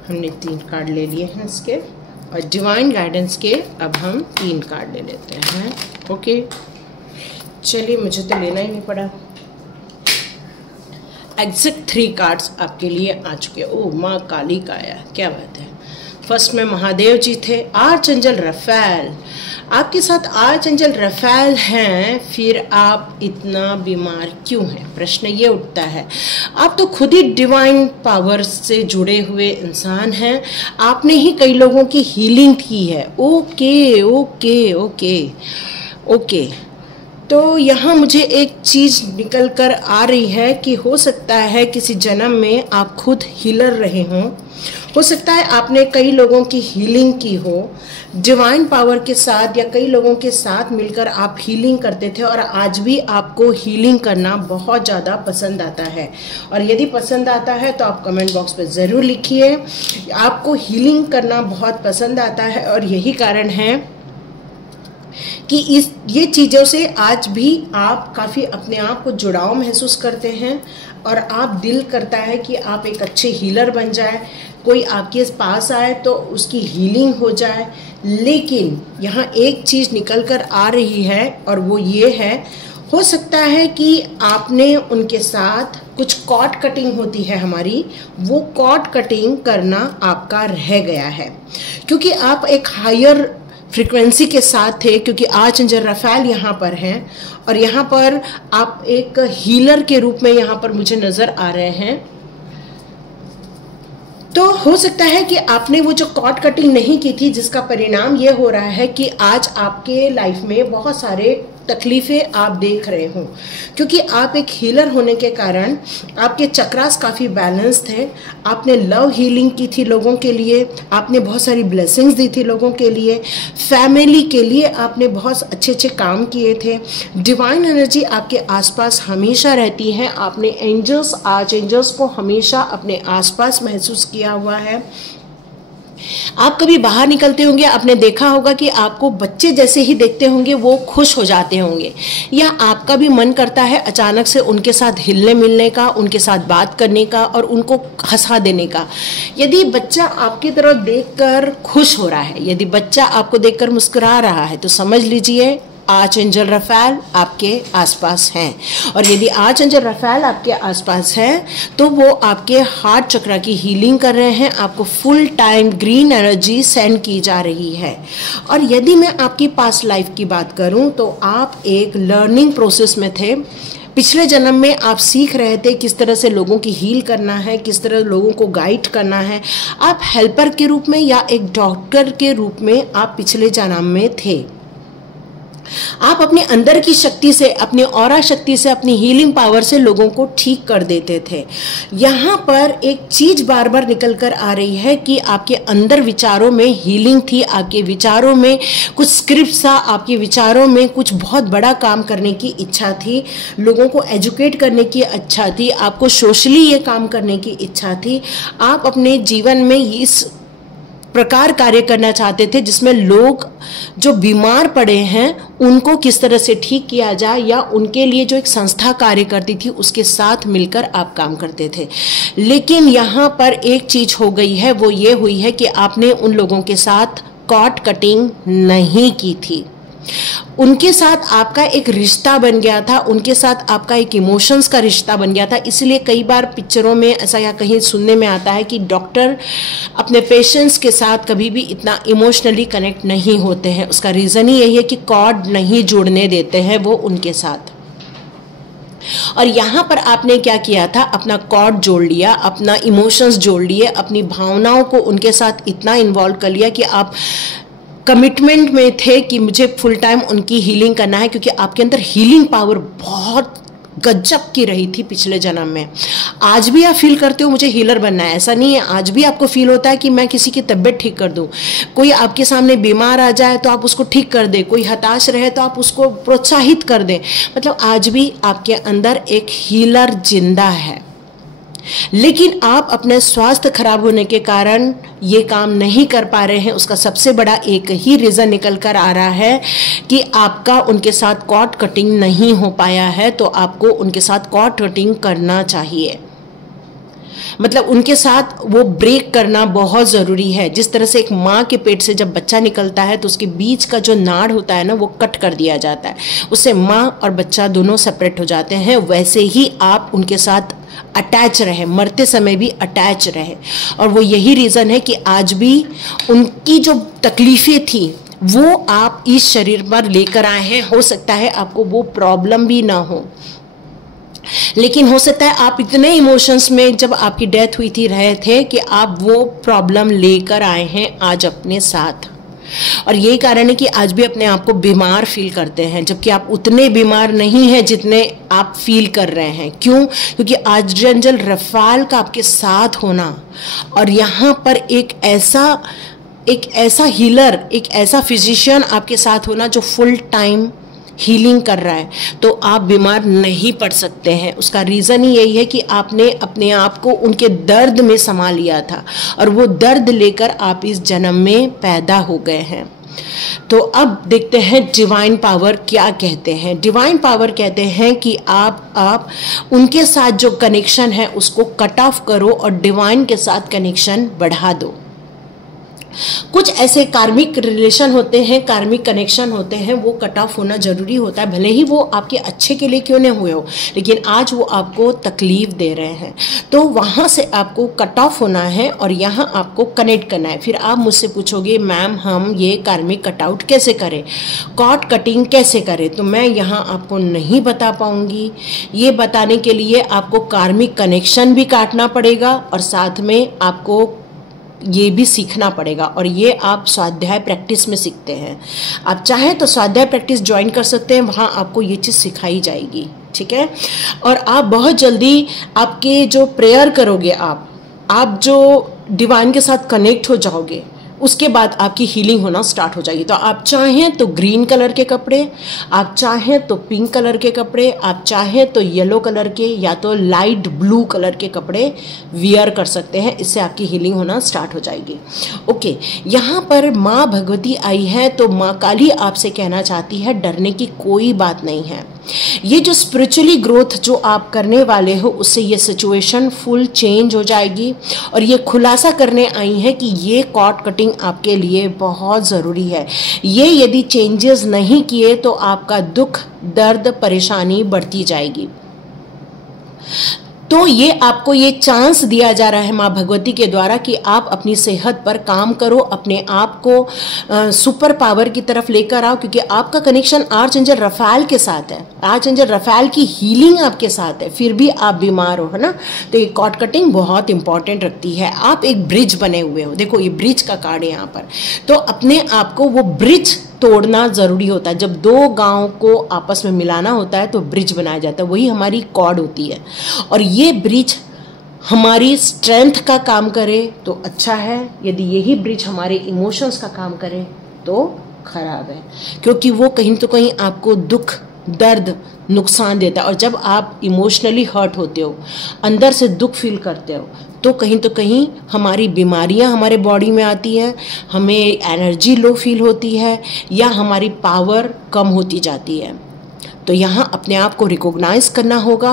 हमने 3 कार्ड ले लिए हैं इसके, और डिवाइन गाइडेंस के अब हम 3 कार्ड ले लेते हैं। ओके, चलिए मुझे तो लेना ही नहीं पड़ा। एग्जैक्ट 3 कार्ड्स आपके लिए आ चुके हैं। ओह, माँ काली का आया, क्या बात है। फर्स्ट में महादेव जी थे, आर्चएंजल रफेल आपके साथ। आर्चएंजल रफेल हैं, फिर आप इतना बीमार क्यों हैं, प्रश्न ये उठता है। आप तो खुद ही डिवाइन पावर से जुड़े हुए इंसान हैं, आपने ही कई लोगों की हीलिंग की है। ओके ओके ओके ओके, तो यहाँ मुझे एक चीज़ निकल कर आ रही है कि हो सकता है किसी जन्म में आप खुद हीलर रहे हों, हो सकता है आपने कई लोगों की हीलिंग की हो डिवाइन पावर के साथ, या कई लोगों के साथ मिलकर आप हीलिंग करते थे और आज भी आपको हीलिंग करना बहुत ज़्यादा पसंद आता है। और यदि पसंद आता है तो आप कमेंट बॉक्स पर ज़रूर लिखिए, आपको हीलिंग करना बहुत पसंद आता है और यही कारण है कि ये चीज़ों से आज भी आप काफ़ी अपने आप को जुड़ाव महसूस करते हैं और आप दिल करता है कि आप एक अच्छे हीलर बन जाए, कोई आपके पास आए तो उसकी हीलिंग हो जाए। लेकिन यहाँ एक चीज़ निकल कर आ रही है और वो ये है, हो सकता है कि आपने उनके साथ कुछ कॉर्ड कटिंग होती है हमारी, वो कॉर्ड कटिंग करना आपका रह गया है, क्योंकि आप एक हायर फ्रीक्वेंसी के साथ थे, क्योंकि आर्चएंजल रफेल यहाँ पर हैं और यहाँ पर आप एक हीलर के रूप में यहाँ पर मुझे नज़र आ रहे हैं। तो हो सकता है कि आपने वो जो कॉर्ड कटिंग नहीं की थी, जिसका परिणाम ये हो रहा है कि आज आपके लाइफ में बहुत सारे तकलीफ़ें आप देख रहे हो, क्योंकि आप एक हीलर होने के कारण आपके चक्रास काफ़ी बैलेंस थे। आपने लव हीलिंग की थी लोगों के लिए, आपने बहुत सारी ब्लेसिंग्स दी थी लोगों के लिए, फैमिली के लिए आपने बहुत अच्छे अच्छे काम किए थे। डिवाइन एनर्जी आपके आसपास हमेशा रहती है, आपने एंजल्स आर्च एंजल्स को हमेशा अपने आसपास महसूस किया हुआ है। आप कभी बाहर निकलते होंगे, आपने देखा होगा कि आपको बच्चे जैसे ही देखते होंगे वो खुश हो जाते होंगे, या आपका भी मन करता है अचानक से उनके साथ हिलने मिलने का, उनके साथ बात करने का और उनको हंसा देने का। यदि बच्चा आपकी तरफ देखकर खुश हो रहा है, यदि बच्चा आपको देखकर मुस्कुरा रहा है, तो समझ लीजिए आर्चएंजल रफेल आपके आसपास हैं। और यदि आर्चएंजल रफेल आपके आसपास है तो वो आपके हार्ट चक्र की हीलिंग कर रहे हैं, आपको full time green energy send की जा रही है। और यदि मैं आपकी पास्ट लाइफ की बात करूं तो आप एक लर्निंग प्रोसेस में थे। पिछले जन्म में आप सीख रहे थे किस तरह से लोगों की हील करना है, किस तरह लोगों को गाइड करना है। आप हेल्पर के रूप में या एक डॉक्टर के रूप में आप पिछले जन्म में थे। आप अपने अंदर की शक्ति से, अपनी ऑरा शक्ति से, अपनी हीलिंग पावर से लोगों को ठीक कर देते थे। यहाँ पर एक चीज बार बार निकल कर आ रही है कि आपके अंदर विचारों में हीलिंग थी, आपके विचारों में कुछ स्क्रिप्ट था, आपके विचारों में कुछ बहुत बड़ा काम करने की इच्छा थी, लोगों को एजुकेट करने की इच्छा थी, आपको सोशली ये काम करने की इच्छा थी। आप अपने जीवन में इस प्रकार कार्य करना चाहते थे जिसमें लोग जो बीमार पड़े हैं उनको किस तरह से ठीक किया जाए, या उनके लिए जो एक संस्था कार्य करती थी उसके साथ मिलकर आप काम करते थे। लेकिन यहाँ पर एक चीज हो गई है, वो ये हुई है कि आपने उन लोगों के साथ कॉर्ड कटिंग नहीं की थी। उनके साथ आपका एक रिश्ता बन गया था, उनके साथ आपका एक इमोशंस का रिश्ता बन गया था। इसलिए कई बार पिक्चरों में ऐसा या कहीं सुनने में आता है कि डॉक्टर अपने पेशेंट्स के साथ कभी भी इतना इमोशनली कनेक्ट नहीं होते हैं। उसका रीज़न ही यही है कि कॉर्ड नहीं जुड़ने देते हैं वो उनके साथ। और यहाँ पर आपने क्या किया था, अपना कॉर्ड जोड़ लिया, अपना इमोशंस जोड़ लिए, अपनी भावनाओं को उनके साथ इतना इन्वॉल्व कर लिया कि आप कमिटमेंट में थे कि मुझे फुल टाइम उनकी हीलिंग करना है, क्योंकि आपके अंदर हीलिंग पावर बहुत गजब की रही थी पिछले जन्म में। आज भी आप फील करते हो मुझे हीलर बनना है, ऐसा नहीं है, आज भी आपको फील होता है कि मैं किसी की तबीयत ठीक कर दूं, कोई आपके सामने बीमार आ जाए तो आप उसको ठीक कर दें, कोई हताश रहे तो आप उसको प्रोत्साहित कर दें। मतलब आज भी आपके अंदर एक हीलर जिंदा है। लेकिन आप अपने स्वास्थ्य खराब होने के कारण ये काम नहीं कर पा रहे हैं। उसका सबसे बड़ा एक ही रीज़न निकल कर आ रहा है कि आपका उनके साथ कॉर्ड कटिंग नहीं हो पाया है। तो आपको उनके साथ कॉर्ड कटिंग करना चाहिए, मतलब उनके साथ वो ब्रेक करना बहुत ज़रूरी है। जिस तरह से एक माँ के पेट से जब बच्चा निकलता है तो उसके बीच का जो नाड़ होता है ना, वो कट कर दिया जाता है, उससे माँ और बच्चा दोनों सेपरेट हो जाते हैं। वैसे ही आप उनके साथ अटैच रहे, मरते समय भी अटैच रहे। और वो यही रीज़न है कि आज भी उनकी जो तकलीफ़ें थी वो आप इस शरीर पर लेकर आए हैं। हो सकता है आपको वो प्रॉब्लम भी ना हो, लेकिन हो सकता है आप इतने इमोशंस में जब आपकी डेथ हुई थी रहे थे कि आप वो प्रॉब्लम लेकर आए हैं आज अपने साथ। और यही कारण है कि आज भी अपने आप को बीमार फील करते हैं, जबकि आप उतने बीमार नहीं हैं जितने आप फील कर रहे हैं। क्यों? क्योंकि आर्चएंजल रफाल का आपके साथ होना और यहाँ पर एक ऐसा हीलर, एक ऐसा फिजिशियन आपके साथ होना जो फुल टाइम हीलिंग कर रहा है, तो आप बीमार नहीं पड़ सकते हैं। उसका रीज़न ही यही है कि आपने अपने आप को उनके दर्द में समा लिया था और वो दर्द लेकर आप इस जन्म में पैदा हो गए हैं। तो अब देखते हैं डिवाइन पावर क्या कहते हैं। डिवाइन पावर कहते हैं कि आप उनके साथ जो कनेक्शन है उसको कट ऑफ करो और डिवाइन के साथ कनेक्शन बढ़ा दो। कुछ ऐसे कार्मिक रिलेशन होते हैं, कार्मिक कनेक्शन होते हैं, वो कट ऑफ होना जरूरी होता है, भले ही वो आपके अच्छे के लिए क्यों नहीं हुए हो, लेकिन आज वो आपको तकलीफ दे रहे हैं। तो वहाँ से आपको कट ऑफ होना है और यहाँ आपको कनेक्ट करना है। फिर आप मुझसे पूछोगे मैम हम ये कार्मिक कट आउट कैसे करें, कॉर्ड कटिंग कैसे करें, तो मैं यहाँ आपको नहीं बता पाऊँगी। ये बताने के लिए आपको कार्मिक कनेक्शन भी काटना पड़ेगा और साथ में आपको ये भी सीखना पड़ेगा, और ये आप स्वाध्याय प्रैक्टिस में सीखते हैं। आप चाहें तो स्वाध्याय प्रैक्टिस ज्वाइन कर सकते हैं, वहाँ आपको ये चीज़ सिखाई जाएगी, ठीक है। और आप बहुत जल्दी आपके जो प्रेयर करोगे, आप जो डिवाइन के साथ कनेक्ट हो जाओगे, उसके बाद आपकी हीलिंग होना स्टार्ट हो जाएगी। तो आप चाहें तो ग्रीन कलर के कपड़े, आप चाहें तो पिंक कलर के कपड़े, आप चाहें तो येलो कलर के या तो लाइट ब्लू कलर के कपड़े वियर कर सकते हैं। इससे आपकी हीलिंग होना स्टार्ट हो जाएगी। ओके, यहाँ पर माँ भगवती आई है तो माँ काली आपसे कहना चाहती है डरने की कोई बात नहीं है। ये जो स्पिरिचुअली ग्रोथ जो आप करने वाले हो उससे ये सिचुएशन फुल चेंज हो जाएगी। और ये खुलासा करने आई है कि ये कॉर्ड कटिंग आपके लिए बहुत ज़रूरी है। ये यदि चेंजेस नहीं किए तो आपका दुख, दर्द, परेशानी बढ़ती जाएगी। तो ये आपको ये चांस दिया जा रहा है माँ भगवती के द्वारा कि आप अपनी सेहत पर काम करो, अपने आप को सुपर पावर की तरफ लेकर आओ, क्योंकि आपका कनेक्शन आर्चएंजल रफाल के साथ है। आर्चएंजल रफाल की हीलिंग आपके साथ है, फिर भी आप बीमार हो, है ना। तो ये कॉर्ड कटिंग बहुत इंपॉर्टेंट रखती है। आप एक ब्रिज बने हुए हो, देखो ये ब्रिज का कार्ड है यहाँ पर। तो अपने आप को वो ब्रिज तोड़ना ज़रूरी होता है। जब दो गांव को आपस में मिलाना होता है तो ब्रिज बनाया जाता है, वही हमारी कॉर्ड होती है। और ये ब्रिज हमारी स्ट्रेंथ का काम करे तो अच्छा है, यदि यही ब्रिज हमारे इमोशंस का काम करे तो खराब है, क्योंकि वो कहीं तो कहीं आपको दुख, दर्द, नुकसान देता है। और जब आप इमोशनली हर्ट होते हो, अंदर से दुख फील करते हो, तो कहीं हमारी बीमारियां हमारे बॉडी में आती हैं, हमें एनर्जी लो फील होती है या हमारी पावर कम होती जाती है। तो यहाँ अपने आप को रिकॉग्नाइज करना होगा,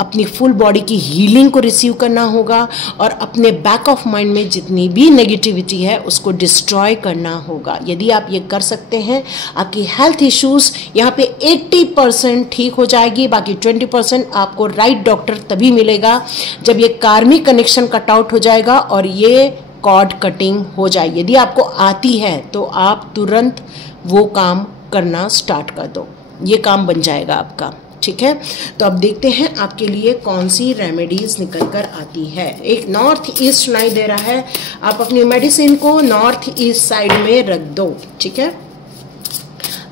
अपनी फुल बॉडी की हीलिंग को रिसीव करना होगा और अपने बैक ऑफ माइंड में जितनी भी नेगेटिविटी है उसको डिस्ट्रॉय करना होगा। यदि आप ये कर सकते हैं, आपकी हेल्थ इश्यूज यहाँ पे 80% ठीक हो जाएगी। बाकी 20% आपको राइट डॉक्टर तभी मिलेगा जब ये कार्मिक कनेक्शन कट आउट हो जाएगा और ये कॉर्ड कटिंग हो जाए। यदि आपको आती है तो आप तुरंत वो काम करना स्टार्ट कर दो, ये काम बन जाएगा आपका। ठीक है। तो अब देखते हैं आपके लिए कौन सी रेमेडीज निकल कर आती है। एक नॉर्थ ईस्ट सुनाई दे रहा है, आप अपनी मेडिसिन को नॉर्थ ईस्ट साइड में रख दो, ठीक है।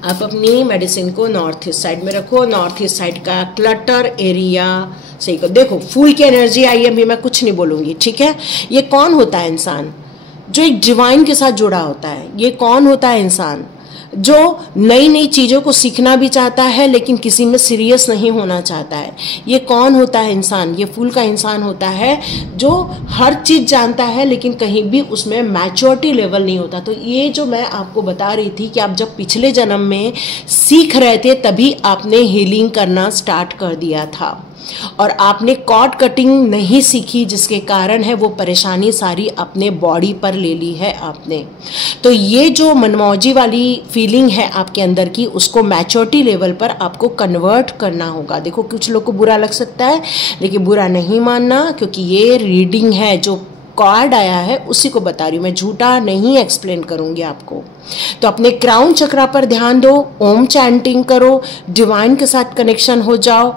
आप अपनी मेडिसिन को नॉर्थ ईस्ट साइड में रखो। नॉर्थ ईस्ट साइड का क्लटर एरिया सही करो। देखो फूल की एनर्जी आई है, अभी मैं कुछ नहीं बोलूंगी, ठीक है। ये कौन होता है इंसान जो एक डिवाइन के साथ जुड़ा होता है? ये कौन होता है इंसान जो नई नई चीज़ों को सीखना भी चाहता है लेकिन किसी में सीरियस नहीं होना चाहता है? ये कौन होता है इंसान? ये फूल का इंसान होता है जो हर चीज़ जानता है लेकिन कहीं भी उसमें मैच्योरिटी लेवल नहीं होता। तो ये जो मैं आपको बता रही थी कि आप जब पिछले जन्म में सीख रहे थे तभी आपने हीलिंग करना स्टार्ट कर दिया था और आपने कॉर्ड कटिंग नहीं सीखी, जिसके कारण है वो परेशानी सारी अपने बॉडी पर ले ली है आपने। तो ये जो मनमौजी वाली फीलिंग है आपके अंदर की, उसको मैच्योरिटी लेवल पर आपको कन्वर्ट करना होगा। देखो कुछ लोग को बुरा लग सकता है लेकिन बुरा नहीं मानना, क्योंकि ये रीडिंग है, जो कार्ड आया है उसी को बता रही हूँ मैं, झूठा नहीं एक्सप्लेन करूंगी आपको। तो अपने क्राउन चक्रा पर ध्यान दो, ओम चैंटिंग करो, डिवाइन के साथ कनेक्शन हो जाओ।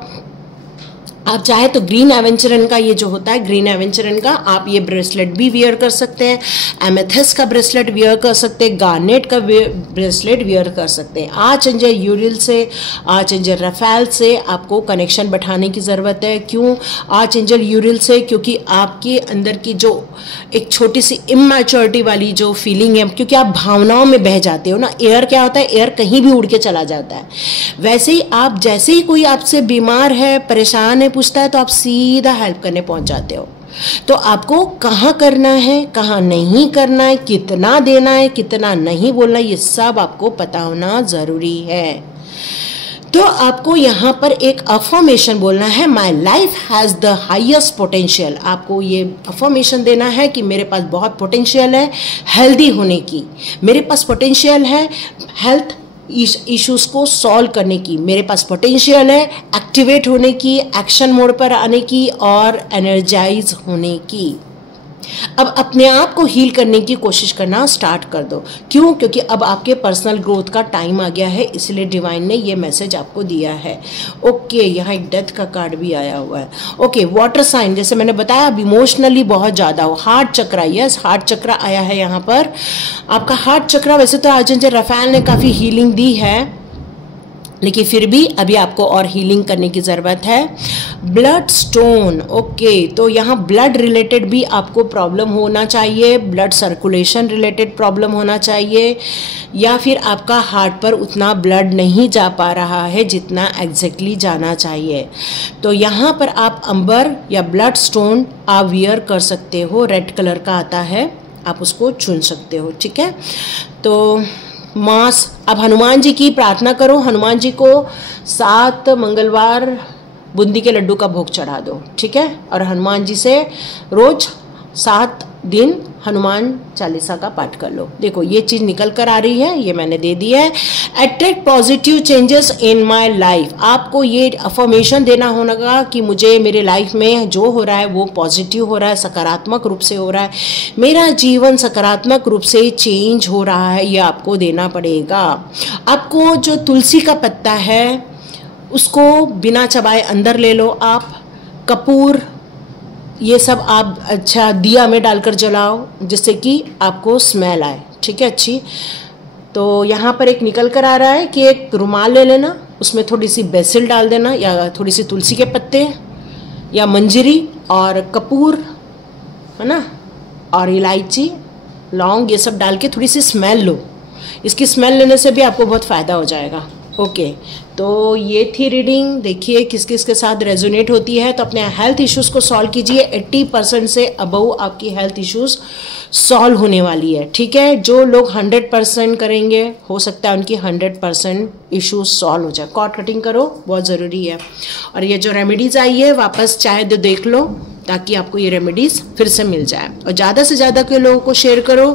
आप चाहे तो ग्रीन एवेंचरन का ये जो होता है, ग्रीन एवेंचरन का आप ये ब्रेसलेट भी वियर कर सकते हैं, एमेथिस्ट का ब्रेसलेट वियर कर सकते हैं, गार्नेट का ब्रेसलेट वियर कर सकते हैं। आर्चएंजल यूरियल से, आर्चएंजल रफेल से आपको कनेक्शन बैठाने की ज़रूरत है। क्यों आर्चएंजल यूरियल से? क्योंकि आपके अंदर की जो एक छोटी सी इमैच्योरिटी वाली जो फीलिंग है, क्योंकि आप भावनाओं में बह जाते हो ना। एयर क्या होता है? एयर कहीं भी उड़ के चला जाता है। वैसे ही आप जैसे ही कोई आपसे बीमार है, परेशान है, पूछता है तो आप सीधा हेल्प करने पहुंच जाते हो। तो आपको कहाँ करना है, कहाँ नहीं करना है, कितना देना है, कितना नहीं बोलना, ये सब आपको पता होना जरूरी है। तो आपको यहाँ पर एक अफर्मेशन बोलना है, my life has the highest potential. आपको ये अफर्मेशन देना है कि मेरे पास बहुत पोटेंशियल है हेल्दी होने की, मेरे पास पोटेंशियल है हेल्थ इश्यूज को सॉल्व करने की, मेरे पास पोटेंशियल है एक्टिवेट होने की, एक्शन मोड पर आने की और एनर्जाइज होने की। अब अपने आप को हील करने की कोशिश करना स्टार्ट कर दो। क्यों? क्योंकि अब आपके पर्सनल ग्रोथ का टाइम आ गया है, इसलिए डिवाइन ने ये मैसेज आपको दिया है। ओके, यहाँ एक डेथ का कार्ड भी आया हुआ है। ओके, वाटर साइन, जैसे मैंने बताया अब इमोशनली बहुत ज़्यादा हो। हार्ट चक्रा, यस हार्ट चक्रा आया है यहाँ पर आपका। हार्ट चक्रा वैसे तो आर्चएंजल रफेल ने काफ़ी हीलिंग दी है, लेकिन फिर भी अभी आपको और हीलिंग करने की ज़रूरत है। ब्लड स्टोन, ओके, तो यहाँ ब्लड रिलेटेड भी आपको प्रॉब्लम होना चाहिए, ब्लड सर्कुलेशन रिलेटेड प्रॉब्लम होना चाहिए, या फिर आपका हार्ट पर उतना ब्लड नहीं जा पा रहा है जितना एग्जैक्टली जाना चाहिए। तो यहाँ पर आप अंबर या ब्लड स्टोन आप वियर कर सकते हो, रेड कलर का आता है, आप उसको चुन सकते हो, ठीक है। तो मास, अब हनुमान जी की प्रार्थना करो, हनुमान जी को 7 मंगलवार बूंदी के लड्डू का भोग चढ़ा दो, ठीक है। और हनुमान जी से रोज 7 दिन हनुमान चालीसा का पाठ कर लो। देखो ये चीज निकल कर आ रही है, ये मैंने दे दी है। Attract positive changes in my life, आपको ये अफर्मेशन देना होगा कि मुझे मेरे लाइफ में जो हो रहा है वो पॉजिटिव हो रहा है, सकारात्मक रूप से हो रहा है, मेरा जीवन सकारात्मक रूप से चेंज हो रहा है, ये आपको देना पड़ेगा। आपको जो तुलसी का पत्ता है उसको बिना चबाए अंदर ले लो आप। कपूर ये सब आप अच्छा दिया में डालकर जलाओ जिससे कि आपको स्मेल आए, ठीक है अच्छी। तो यहाँ पर एक निकल कर आ रहा है कि एक रुमाल ले लेना, उसमें थोड़ी सी बेसिल डाल देना या थोड़ी सी तुलसी के पत्ते या मंजरी और कपूर है ना, और इलायची लौंग, ये सब डाल के थोड़ी सी स्मेल लो। इसकी स्मेल लेने से भी आपको बहुत फ़ायदा हो जाएगा। ओके, तो ये थी रीडिंग। देखिए किस किस के साथ रेजोनेट होती है। तो अपने हेल्थ इश्यूज़ को सॉल्व कीजिए। 80% से अबव आपकी हेल्थ इश्यूज़ सॉल्व होने वाली है, ठीक है। जो लोग 100% करेंगे हो सकता है उनकी 100% इश्यूज सॉल्व हो जाए। कॉर्ड कटिंग करो, बहुत ज़रूरी है। और ये जो रेमेडीज़ आई है वापस चाहे तो देख लो ताकि आपको ये रेमेडीज़ फिर से मिल जाए। और ज़्यादा से ज़्यादा के लोगों को शेयर करो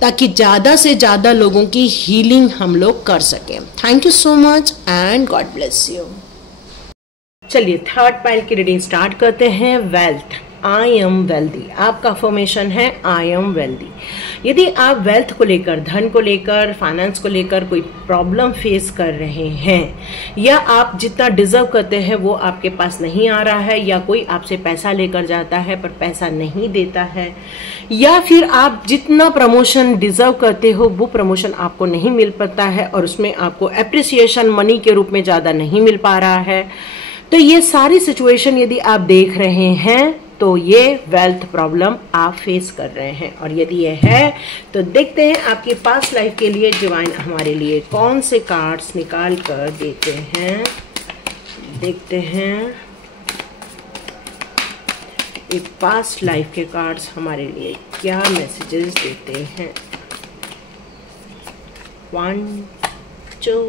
ताकि ज़्यादा से ज़्यादा लोगों की हीलिंग हम लोग कर सकें। Thank you so much and God bless you. चलिए थर्ड पाइल की रीडिंग स्टार्ट करते हैं। Wealth, I am wealthy. आपका अफर्मेशन है आई एम वेल्दी। यदि आप वेल्थ को लेकर, धन को लेकर, फाइनेंस को लेकर कोई प्रॉब्लम फेस कर रहे हैं, या आप जितना डिजर्व करते हैं वो आपके पास नहीं आ रहा है, या कोई आपसे पैसा लेकर जाता है पर पैसा नहीं देता है, या फिर आप जितना प्रमोशन डिजर्व करते हो वो प्रमोशन आपको नहीं मिल पाता है और उसमें आपको अप्रिसिएशन मनी के रूप में ज़्यादा नहीं मिल पा रहा है, तो ये सारी सिचुएशन यदि आप देख रहे हैं तो ये वेल्थ प्रॉब्लम आप फेस कर रहे हैं। और यदि ये है तो देखते हैं आपकी पास्ट लाइफ के लिए डिवाइन हमारे लिए कौन से कार्ड्स निकाल कर देते हैं। देखते हैं ये पास्ट लाइफ के कार्ड्स हमारे लिए क्या मैसेजेस देते हैं। 1 2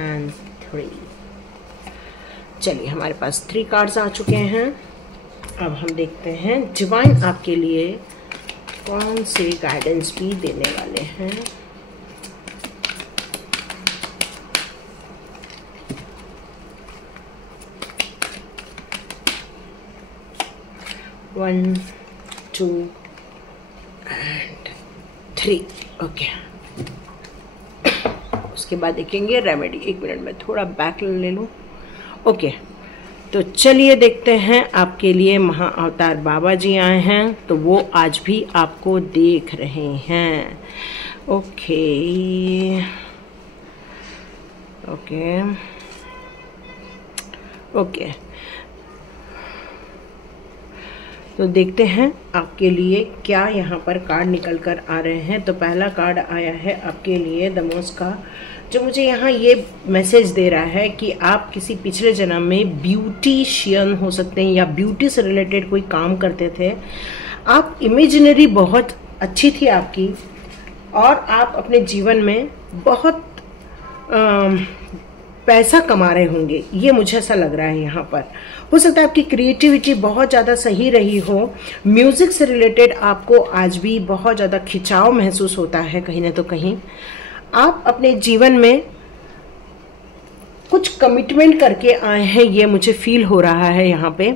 and 3। चलिए, हमारे पास 3 कार्ड्स आ चुके हैं। अब हम देखते हैं डिवाइन आपके लिए कौन से गाइडेंस भी देने वाले हैं। One 2 and 3। ओके, उसके बाद देखेंगे रेमेडी। 1 मिनट में थोड़ा बैक ले लूं। ओके, तो चलिए देखते हैं आपके लिए महा अवतार बाबा जी आए हैं, तो वो आज भी आपको देख रहे हैं। ओके ओके ओके, तो देखते हैं आपके लिए क्या यहाँ पर कार्ड निकल कर आ रहे हैं। तो पहला कार्ड आया है आपके लिए द मोस्ट का, जो मुझे यहाँ ये मैसेज दे रहा है कि आप किसी पिछले जन्म में ब्यूटिशियन हो सकते हैं या ब्यूटी से रिलेटेड कोई काम करते थे। आप इमेजिनरी बहुत अच्छी थी आपकी, और आप अपने जीवन में बहुत पैसा कमा रहे होंगे, ये मुझे ऐसा लग रहा है यहाँ पर। हो सकता है आपकी क्रिएटिविटी बहुत ज़्यादा सही रही हो। म्यूज़िक से रिलेटेड आपको आज भी बहुत ज़्यादा खिंचाव महसूस होता है कहीं ना तो कहीं। आप अपने जीवन में कुछ कमिटमेंट करके आए हैं, ये मुझे फील हो रहा है यहाँ पे।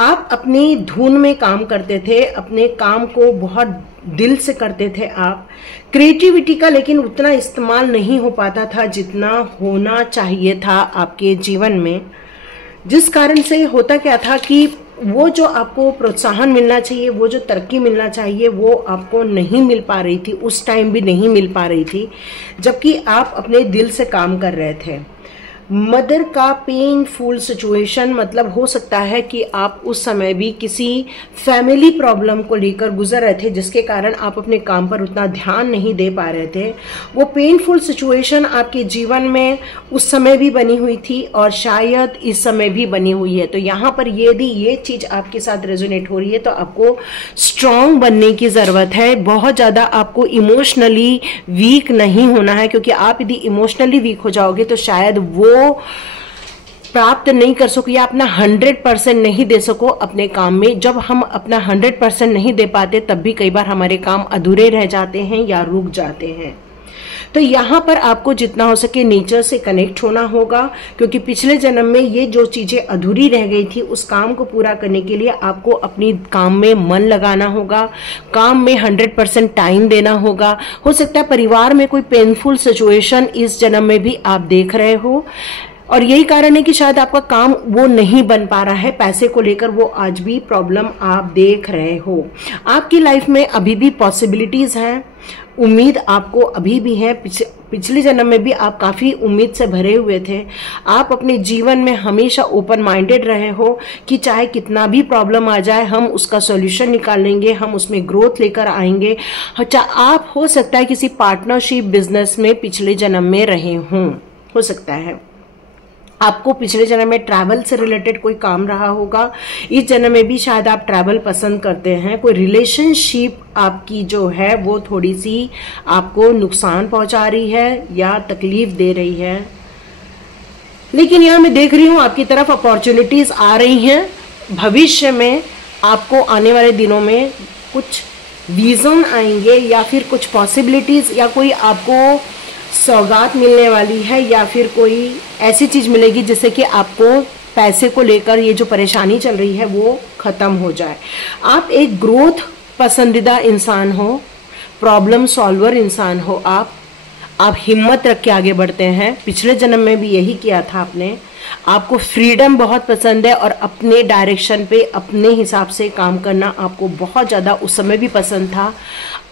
आप अपनी धुन में काम करते थे, अपने काम को बहुत दिल से करते थे आप। क्रिएटिविटी का लेकिन उतना इस्तेमाल नहीं हो पाता था जितना होना चाहिए था आपके जीवन में, जिस कारण से होता क्या था कि वो जो आपको प्रोत्साहन मिलना चाहिए, वो जो तरक्की मिलना चाहिए, वो आपको नहीं मिल पा रही थी। उस टाइम भी नहीं मिल पा रही थी जबकि आप अपने दिल से काम कर रहे थे। मदर का पेनफुल सिचुएशन मतलब हो सकता है कि आप उस समय भी किसी फैमिली प्रॉब्लम को लेकर गुजर रहे थे, जिसके कारण आप अपने काम पर उतना ध्यान नहीं दे पा रहे थे। वो पेनफुल सिचुएशन आपके जीवन में उस समय भी बनी हुई थी और शायद इस समय भी बनी हुई है। तो यहाँ पर यदि ये चीज़ आपके साथ रेजोनेट हो रही है तो आपको स्ट्रांग बनने की ज़रूरत है। बहुत ज़्यादा आपको इमोशनली वीक नहीं होना है, क्योंकि आप यदि इमोशनली वीक हो जाओगे तो शायद वो प्राप्त नहीं कर सको या अपना 100% नहीं दे सको अपने काम में। जब हम अपना 100% नहीं दे पाते तब भी कई बार हमारे काम अधूरे रह जाते हैं या रुक जाते हैं। तो यहाँ पर आपको जितना हो सके नेचर से कनेक्ट होना होगा, क्योंकि पिछले जन्म में ये जो चीज़ें अधूरी रह गई थी उस काम को पूरा करने के लिए आपको अपनी काम में मन लगाना होगा, काम में 100% टाइम देना होगा। हो सकता है परिवार में कोई पेनफुल सिचुएशन इस जन्म में भी आप देख रहे हो, और यही कारण है कि शायद आपका काम वो नहीं बन पा रहा है। पैसे को लेकर वो आज भी प्रॉब्लम आप देख रहे हो। आपकी लाइफ में अभी भी पॉसिबिलिटीज़ हैं, उम्मीद आपको अभी भी है। पिछले जन्म में भी आप काफ़ी उम्मीद से भरे हुए थे। आप अपने जीवन में हमेशा ओपन माइंडेड रहे हो कि चाहे कितना भी प्रॉब्लम आ जाए हम उसका सॉल्यूशन निकाल लेंगे, हम उसमें ग्रोथ लेकर आएंगे। आप हो सकता है किसी पार्टनरशिप बिजनेस में पिछले जन्म में रहे हों, हो सकता है आपको पिछले जन्म में ट्रैवल से रिलेटेड कोई काम रहा होगा। इस जन्म में भी शायद आप ट्रैवल पसंद करते हैं। कोई रिलेशनशिप आपकी जो है वो थोड़ी सी आपको नुकसान पहुंचा रही है या तकलीफ दे रही है, लेकिन यहाँ मैं देख रही हूँ आपकी तरफ अपॉर्चुनिटीज आ रही हैं। भविष्य में आपको आने वाले दिनों में कुछ विजन आएंगे या फिर कुछ पॉसिबिलिटीज या कोई आपको सौगात मिलने वाली है या फिर कोई ऐसी चीज मिलेगी जिससे कि आपको पैसे को लेकर ये जो परेशानी चल रही है वो खत्म हो जाए। आप एक ग्रोथ पसंदीदा इंसान हो, प्रॉब्लम सॉल्वर इंसान हो, आप हिम्मत रख के आगे बढ़ते हैं। पिछले जन्म में भी यही किया था आपने। आपको फ्रीडम बहुत पसंद है और अपने डायरेक्शन पे अपने हिसाब से काम करना आपको बहुत ज़्यादा उस समय भी पसंद था,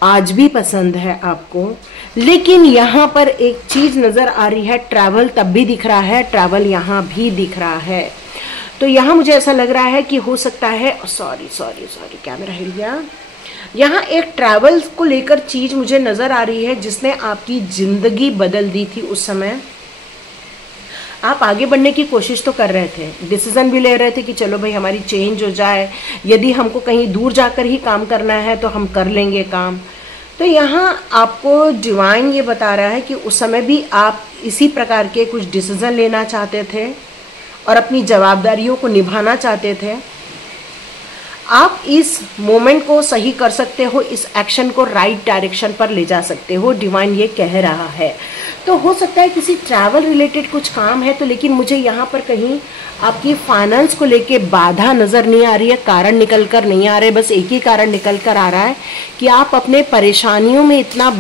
आज भी पसंद है आपको। लेकिन यहाँ पर एक चीज़ नज़र आ रही है, ट्रैवल तब भी दिख रहा है, ट्रैवल यहाँ भी दिख रहा है। तो यहाँ मुझे ऐसा लग रहा है कि हो सकता है, सॉरी कैमरा हिल गया, यहाँ एक ट्रैवल को लेकर चीज मुझे नजर आ रही है जिसने आपकी जिंदगी बदल दी थी। उस समय आप आगे बढ़ने की कोशिश तो कर रहे थे, डिसीजन भी ले रहे थे कि चलो भाई हमारी चेंज हो जाए, यदि हमको कहीं दूर जाकर ही काम करना है तो हम कर लेंगे काम। तो यहाँ आपको डिवाइन ये बता रहा है कि उस समय भी आप इसी प्रकार के कुछ डिसीजन लेना चाहते थे और अपनी जवाबदारियों को निभाना चाहते थे। आप इस मोमेंट को सही कर सकते हो, इस एक्शन को राइट डायरेक्शन पर ले जा सकते हो, डिवाइन ये कह रहा है। तो हो सकता है किसी ट्रैवल रिलेटेड कुछ काम है, तो लेकिन मुझे यहाँ पर कहीं आपकी फाइनेंस को लेके बाधा नज़र नहीं आ रही है, कारण निकल कर नहीं आ रहे। बस एक ही कारण निकल कर आ रहा है कि आप अपने परेशानियों में इतना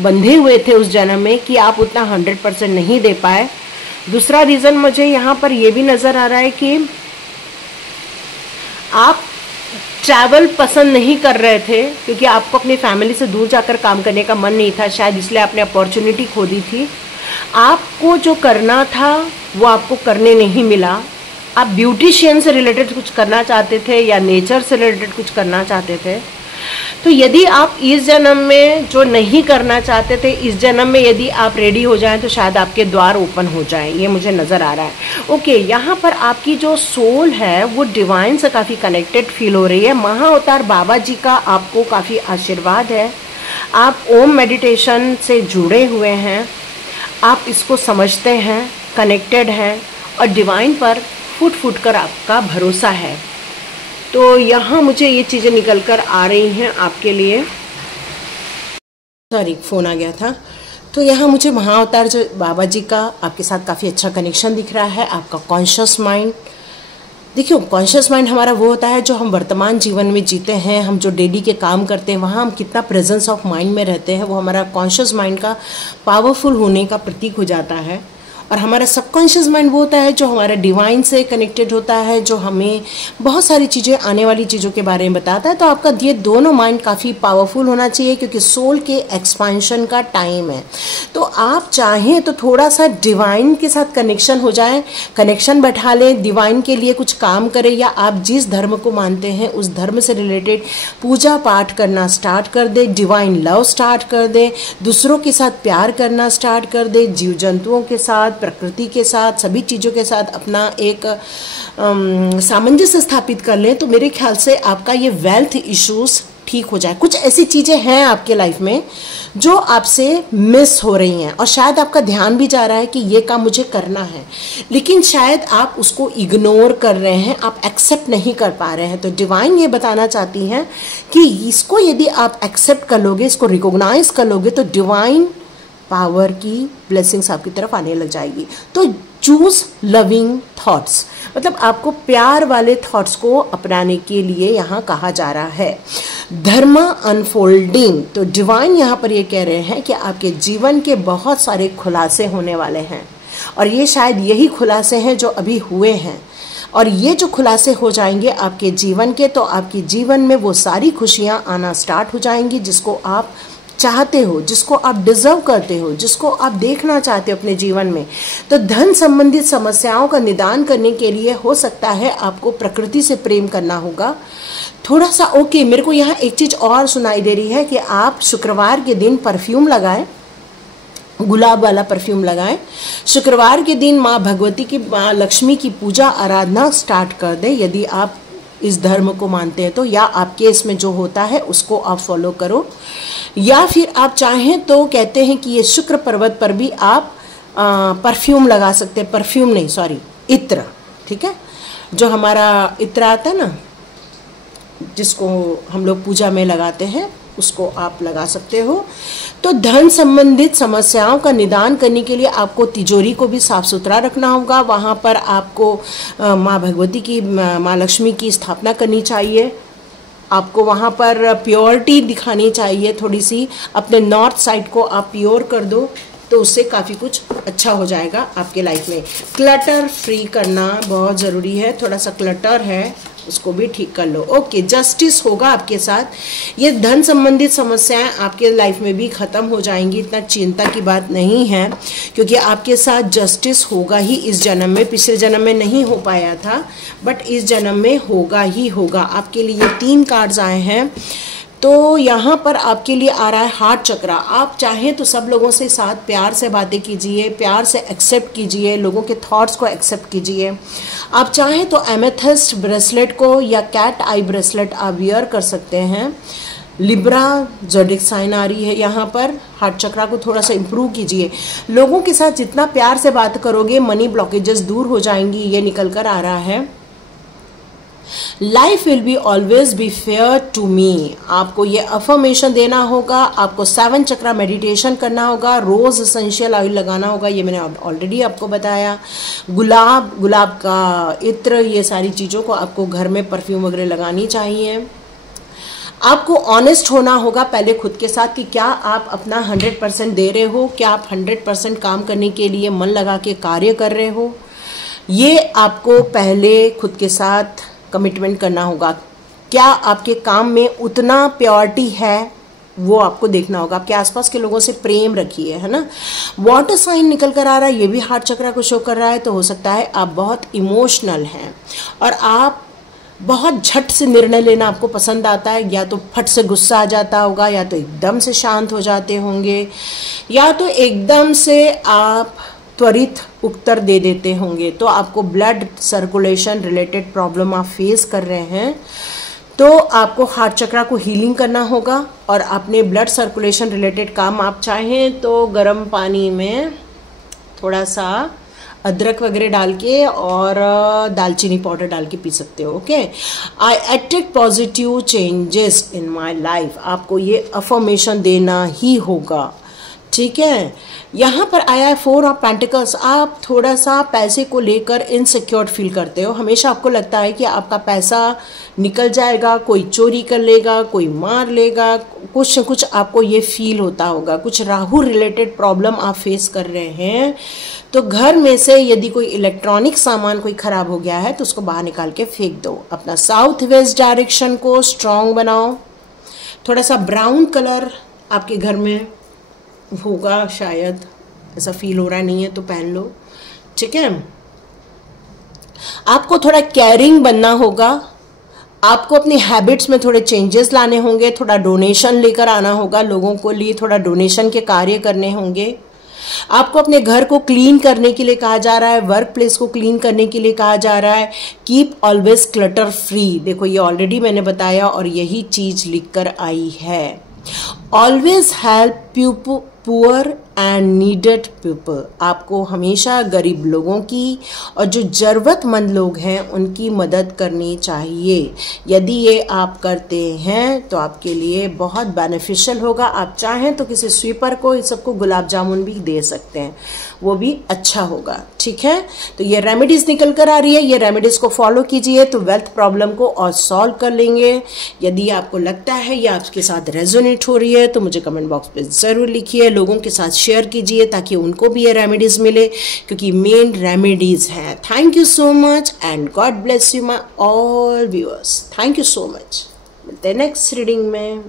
बंधे हुए थे उस जन्म में कि आप उतना 100% नहीं दे पाए। दूसरा रीज़न मुझे यहाँ पर यह भी नज़र आ रहा है कि आप ट्रैवल पसंद नहीं कर रहे थे क्योंकि आपको अपनी फैमिली से दूर जाकर काम करने का मन नहीं था, शायद इसलिए आपने अपॉर्चुनिटी खो दी थी। आपको जो करना था वो आपको करने नहीं मिला। आप ब्यूटिशियन से रिलेटेड कुछ करना चाहते थे या नेचर से रिलेटेड कुछ करना चाहते थे। तो यदि आप इस जन्म में जो नहीं करना चाहते थे, इस जन्म में यदि आप रेडी हो जाएं तो शायद आपके द्वार ओपन हो जाएं, ये मुझे नज़र आ रहा है। ओके, यहाँ पर आपकी जो सोल है वो डिवाइन से काफ़ी कनेक्टेड फील हो रही है। महाअवतार बाबा जी का आपको काफ़ी आशीर्वाद है। आप ओम मेडिटेशन से जुड़े हुए हैं, आप इसको समझते हैं, कनेक्टेड हैं और डिवाइन पर फुट फुट कर आपका भरोसा है। तो यहाँ मुझे ये चीज़ें निकल कर आ रही हैं आपके लिए। सॉरी, फ़ोन आ गया था। तो यहाँ मुझे महाअवतार जो बाबा जी का आपके साथ काफ़ी अच्छा कनेक्शन दिख रहा है। आपका कॉन्शियस माइंड, देखियो कॉन्शियस माइंड हमारा वो होता है जो हम वर्तमान जीवन में जीते हैं, हम जो डेली के काम करते हैं वहाँ हम कितना प्रेजेंस ऑफ माइंड में रहते हैं, वो हमारा कॉन्शियस माइंड का पावरफुल होने का प्रतीक हो जाता है। और हमारा सबकॉन्शियस माइंड वो होता है जो हमारा डिवाइन से कनेक्टेड होता है, जो हमें बहुत सारी चीज़ें, आने वाली चीज़ों के बारे में बताता है। तो आपका ये दोनों माइंड काफ़ी पावरफुल होना चाहिए क्योंकि सोल के एक्सपेंशन का टाइम है। तो आप चाहें तो थोड़ा सा डिवाइन के साथ कनेक्शन हो जाए, कनेक्शन बैठा लें, डिवाइन के लिए कुछ काम करें, या आप जिस धर्म को मानते हैं उस धर्म से रिलेटेड पूजा पाठ करना स्टार्ट कर दे, डिवाइन लव स्टार्ट कर दे, दूसरों के साथ प्यार करना स्टार्ट कर दे, जीव जंतुओं के साथ, प्रकृति के साथ, सभी चीज़ों के साथ अपना एक सामंजस्य स्थापित कर लें। तो मेरे ख्याल से आपका ये वेल्थ इश्यूज ठीक हो जाए। कुछ ऐसी चीज़ें हैं आपके लाइफ में जो आपसे मिस हो रही हैं और शायद आपका ध्यान भी जा रहा है कि ये काम मुझे करना है, लेकिन शायद आप उसको इग्नोर कर रहे हैं, आप एक्सेप्ट नहीं कर पा रहे हैं। तो डिवाइन ये बताना चाहती हैं कि इसको यदि आप एक्सेप्ट कर लोगे, इसको रिकॉग्नाइज कर लोगे, तो डिवाइन पावर की ब्लेसिंग्स आपकी तरफ आने लग जाएगी। तो चूज लविंग थॉट्स, मतलब आपको प्यार वाले थॉट्स को अपनाने के लिए यहाँ कहा जा रहा है। धर्म अनफोल्डिंग, तो डिवाइन यहाँ पर ये कह रहे हैं कि आपके जीवन के बहुत सारे खुलासे होने वाले हैं और ये शायद यही खुलासे हैं जो अभी हुए हैं, और ये जो खुलासे हो जाएंगे आपके जीवन के, तो आपके जीवन में वो सारी खुशियाँ आना स्टार्ट हो जाएंगी जिसको आप चाहते हो, जिसको आप डिजर्व करते हो, जिसको आप देखना चाहते हो अपने जीवन में। तो धन संबंधित समस्याओं का निदान करने के लिए हो सकता है आपको प्रकृति से प्रेम करना होगा थोड़ा सा। ओके, मेरे को यहाँ एक चीज़ और सुनाई दे रही है कि आप शुक्रवार के दिन परफ्यूम लगाएं, गुलाब वाला परफ्यूम लगाएं। शुक्रवार के दिन माँ भगवती की, माँ लक्ष्मी की पूजा आराधना स्टार्ट कर दें यदि आप इस धर्म को मानते हैं तो, या आपके इसमें जो होता है उसको आप फॉलो करो। या फिर आप चाहें तो कहते हैं कि ये शुक्र पर्वत पर भी आप परफ्यूम लगा सकते हैं, परफ्यूम नहीं सॉरी, इत्र, ठीक है, जो हमारा इत्र आता है ना जिसको हम लोग पूजा में लगाते हैं, उसको आप लगा सकते हो। तो धन संबंधित समस्याओं का निदान करने के लिए आपको तिजोरी को भी साफ सुथरा रखना होगा। वहाँ पर आपको माँ भगवती की, माँ लक्ष्मी की स्थापना करनी चाहिए। आपको वहाँ पर प्योरिटी दिखानी चाहिए थोड़ी सी। अपने नॉर्थ साइड को आप प्योर कर दो तो उससे काफ़ी कुछ अच्छा हो जाएगा आपके लाइफ में। क्लटर फ्री करना बहुत ज़रूरी है। थोड़ा सा क्लटर है उसको भी ठीक कर लो। ओके, जस्टिस होगा आपके साथ। ये धन संबंधित समस्याएं आपके लाइफ में भी ख़त्म हो जाएंगी, इतना चिंता की बात नहीं है, क्योंकि आपके साथ जस्टिस होगा ही इस जन्म में। पिछले जन्म में नहीं हो पाया था, बट इस जन्म में होगा ही होगा। आपके लिए 3 कार्ड्स आए हैं। तो यहाँ पर आपके लिए आ रहा है हार्ट चक्रा। आप चाहें तो सब लोगों से साथ प्यार से बातें कीजिए, प्यार से एक्सेप्ट कीजिए, लोगों के थॉट्स को एक्सेप्ट कीजिए। आप चाहें तो एमेथिस्ट ब्रेसलेट को या कैट आई ब्रेसलेट आप वियर कर सकते हैं। लिब्रा ज़ोडिक साइन आ रही है यहाँ पर। हार्ट चक्रा को थोड़ा सा इम्प्रूव कीजिए। लोगों के साथ जितना प्यार से बात करोगे मनी ब्लॉकेजेस दूर हो जाएंगी, ये निकल कर आ रहा है। Life will be always be fair to me. आपको ये अफर्मेशन देना होगा। आपको 7 चक्रा मेडिटेशन करना होगा। रोज एसेंशियल ऑयल लगाना होगा, ये मैंने ऑलरेडी आपको बताया। गुलाब का इत्र, ये सारी चीज़ों को आपको घर में परफ्यूम वगैरह लगानी चाहिए। आपको ऑनेस्ट होना होगा पहले खुद के साथ कि क्या आप अपना 100% दे रहे हो, क्या आप 100% काम करने के लिए मन लगा के कार्य कर रहे हो। ये आपको पहले खुद के साथ कमिटमेंट करना होगा। क्या आपके काम में उतना प्योरिटी है, वो आपको देखना होगा। आपके आसपास के लोगों से प्रेम रखिए, है ना। वाटर साइन निकल कर आ रहा है, ये भी हार्ट चक्रा को शो कर रहा है। तो हो सकता है आप बहुत इमोशनल हैं और आप बहुत झट से निर्णय लेना आपको पसंद आता है। या तो फट से गुस्सा आ जाता होगा, या तो एकदम से शांत हो जाते होंगे, या तो एकदम से आप त्वरित उत्तर दे देते होंगे। तो आपको ब्लड सर्कुलेशन रिलेटेड प्रॉब्लम आप फेस कर रहे हैं, तो आपको हार्ट चक्रा को हीलिंग करना होगा। और अपने ब्लड सर्कुलेशन रिलेटेड काम आप चाहें तो गर्म पानी में थोड़ा सा अदरक वगैरह डाल के और दालचीनी पाउडर डाल के पी सकते हो। Okay, I attract positive changes in my life. आपको ये अफर्मेशन देना ही होगा, ठीक है। यहाँ पर आया है 4 ऑफ पेंटिकल्स। आप थोड़ा सा पैसे को लेकर इनसिक्योर फील करते हो। हमेशा आपको लगता है कि आपका पैसा निकल जाएगा, कोई चोरी कर लेगा, कोई मार लेगा, कुछ न कुछ आपको ये फील होता होगा। कुछ राहु रिलेटेड प्रॉब्लम आप फेस कर रहे हैं। तो घर में से यदि कोई इलेक्ट्रॉनिक सामान कोई खराब हो गया है तो उसको बाहर निकाल के फेंक दो। अपना साउथ वेस्ट डायरेक्शन को स्ट्रॉन्ग बनाओ। थोड़ा सा ब्राउन कलर आपके घर में होगा, शायद ऐसा फील हो रहा नहीं है तो पहन लो, ठीक है। आपको थोड़ा केयरिंग बनना होगा। आपको अपनी हैबिट्स में थोड़े चेंजेस लाने होंगे। थोड़ा डोनेशन लेकर आना होगा, लोगों को लिए थोड़ा डोनेशन के कार्य करने होंगे। आपको अपने घर को क्लीन करने के लिए कहा जा रहा है, वर्क प्लेस को क्लीन करने के लिए कहा जा रहा है। Keep always clutter free. देखो ये ऑलरेडी मैंने बताया और यही चीज लिखकर आई है। Always help poor and needed people. आपको हमेशा गरीब लोगों की और जो ज़रूरतमंद लोग हैं उनकी मदद करनी चाहिए। यदि ये आप करते हैं तो आपके लिए बहुत बेनिफिशियल होगा। आप चाहें तो किसी स्वीपर को इस सबको गुलाब जामुन भी दे सकते हैं, वो भी अच्छा होगा, ठीक है। तो ये रेमेडीज निकल कर आ रही है, ये रेमेडीज को फॉलो कीजिए तो वेल्थ प्रॉब्लम को और सॉल्व कर लेंगे। यदि आपको लगता है ये आपके साथ रेजोनेट हो रही है तो मुझे कमेंट बॉक्स पे ज़रूर लिखिए। लोगों के साथ शेयर कीजिए ताकि उनको भी ये रेमेडीज मिले, क्योंकि मेन रेमेडीज हैं। Thank you so much and God bless you my all viewers. Thank you so much. मिलते हैं नेक्स्ट रीडिंग में।